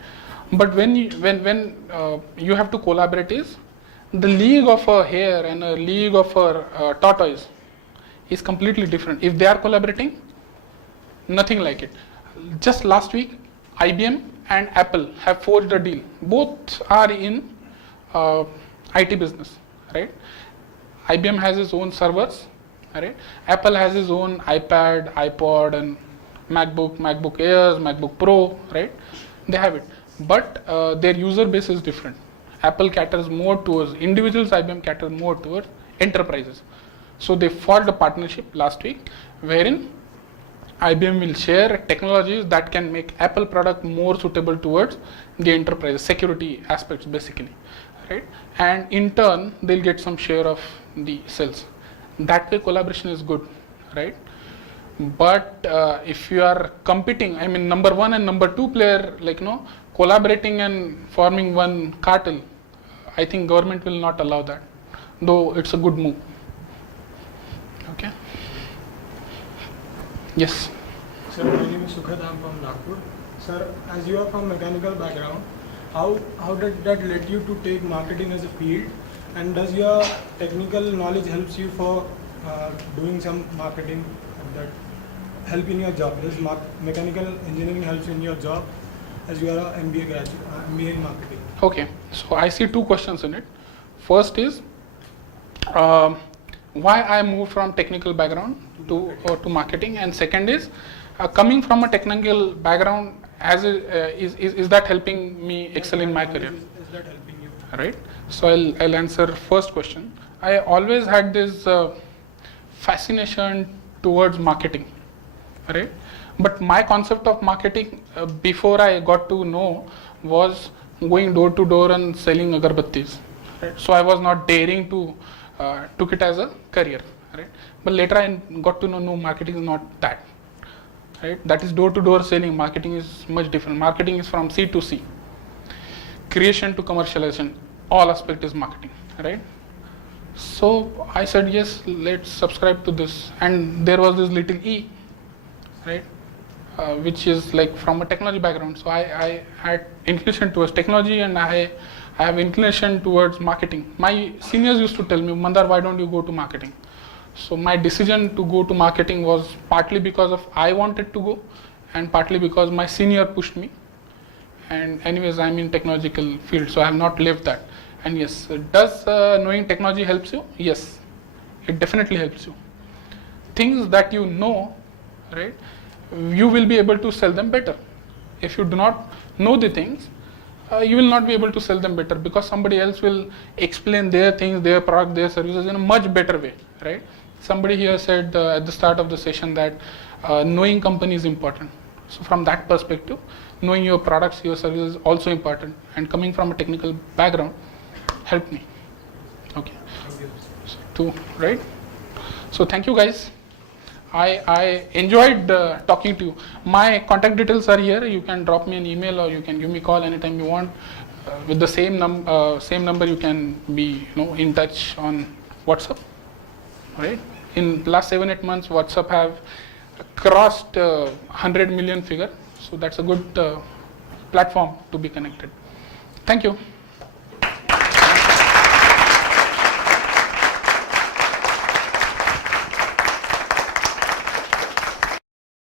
But when you have to collaborate, is the league of a hare and a league of a tortoise is completely different. If they are collaborating, nothing like it. Just last week, IBM and Apple have forged a deal. Both are in IT business, right? IBM has its own servers, right? Apple has its own iPad, iPod, and MacBook Airs, MacBook Pro, right? They have it, but their user base is different. Apple caters more towards individuals, IBM caters more towards enterprises. So they forged a partnership last week, wherein IBM will share technologies that can make Apple product more suitable towards the enterprise, security aspects basically, right? And in turn, they'll get some share of the sales. That way collaboration is good, right? But if you are competing, I mean number one and number two player, like collaborating and forming one cartel, I think government will not allow that, though it's a good move. Okay. Yes. Sir, my name is Sukhad. I'm from Nagpur. Sir, as you are from mechanical background, how did that lead you to take marketing as a field? And does your technical knowledge helps you for doing some marketing that help in your job? Does mechanical engineering helps in your job as you are an MBA graduate, MBA in marketing? Okay, so I see two questions in it. First is why I moved from technical background to marketing, and second is coming from a technical background, is that helping me excel in my career? Is that helping you? Right. So I'll answer first question. I always had this fascination towards marketing, right? But my concept of marketing before I got to know was going door to door and selling agarbattis, right? So I was not daring to took it as a career, right? But later I got to know, no, marketing is not that, right? That is door to door selling. Marketing is much different. Marketing is from C to C, creation to commercialization. All aspect is marketing, right? So I said, yes, let's subscribe to this. And there was this little E, right? Which is like from a technology background. So I had inclination towards technology, and I have inclination towards marketing. My seniors used to tell me, Mandar, why don't you go to marketing? So my decision to go to marketing was partly because of I wanted to go, and partly because my senior pushed me. And anyways, I'm in technological field, so I have not left that. And yes, does knowing technology helps you? Yes, it definitely helps you. Things that you know, right, you will be able to sell them better. If you do not know the things, you will not be able to sell them better, because somebody else will explain their things, their product, their services in a much better way, right? Somebody here said at the start of the session that knowing company is important. So from that perspective, knowing your products, your services is also important, and coming from a technical background helped me. Okay. So, right? So thank you guys. I enjoyed talking to you. My contact details are here. You can drop me an email, or you can give me a call anytime you want. With the same number, you can be in touch on WhatsApp. Right? In last 7-8 months, WhatsApp have crossed 100 million figure. So that's a good platform to be connected. Thank you.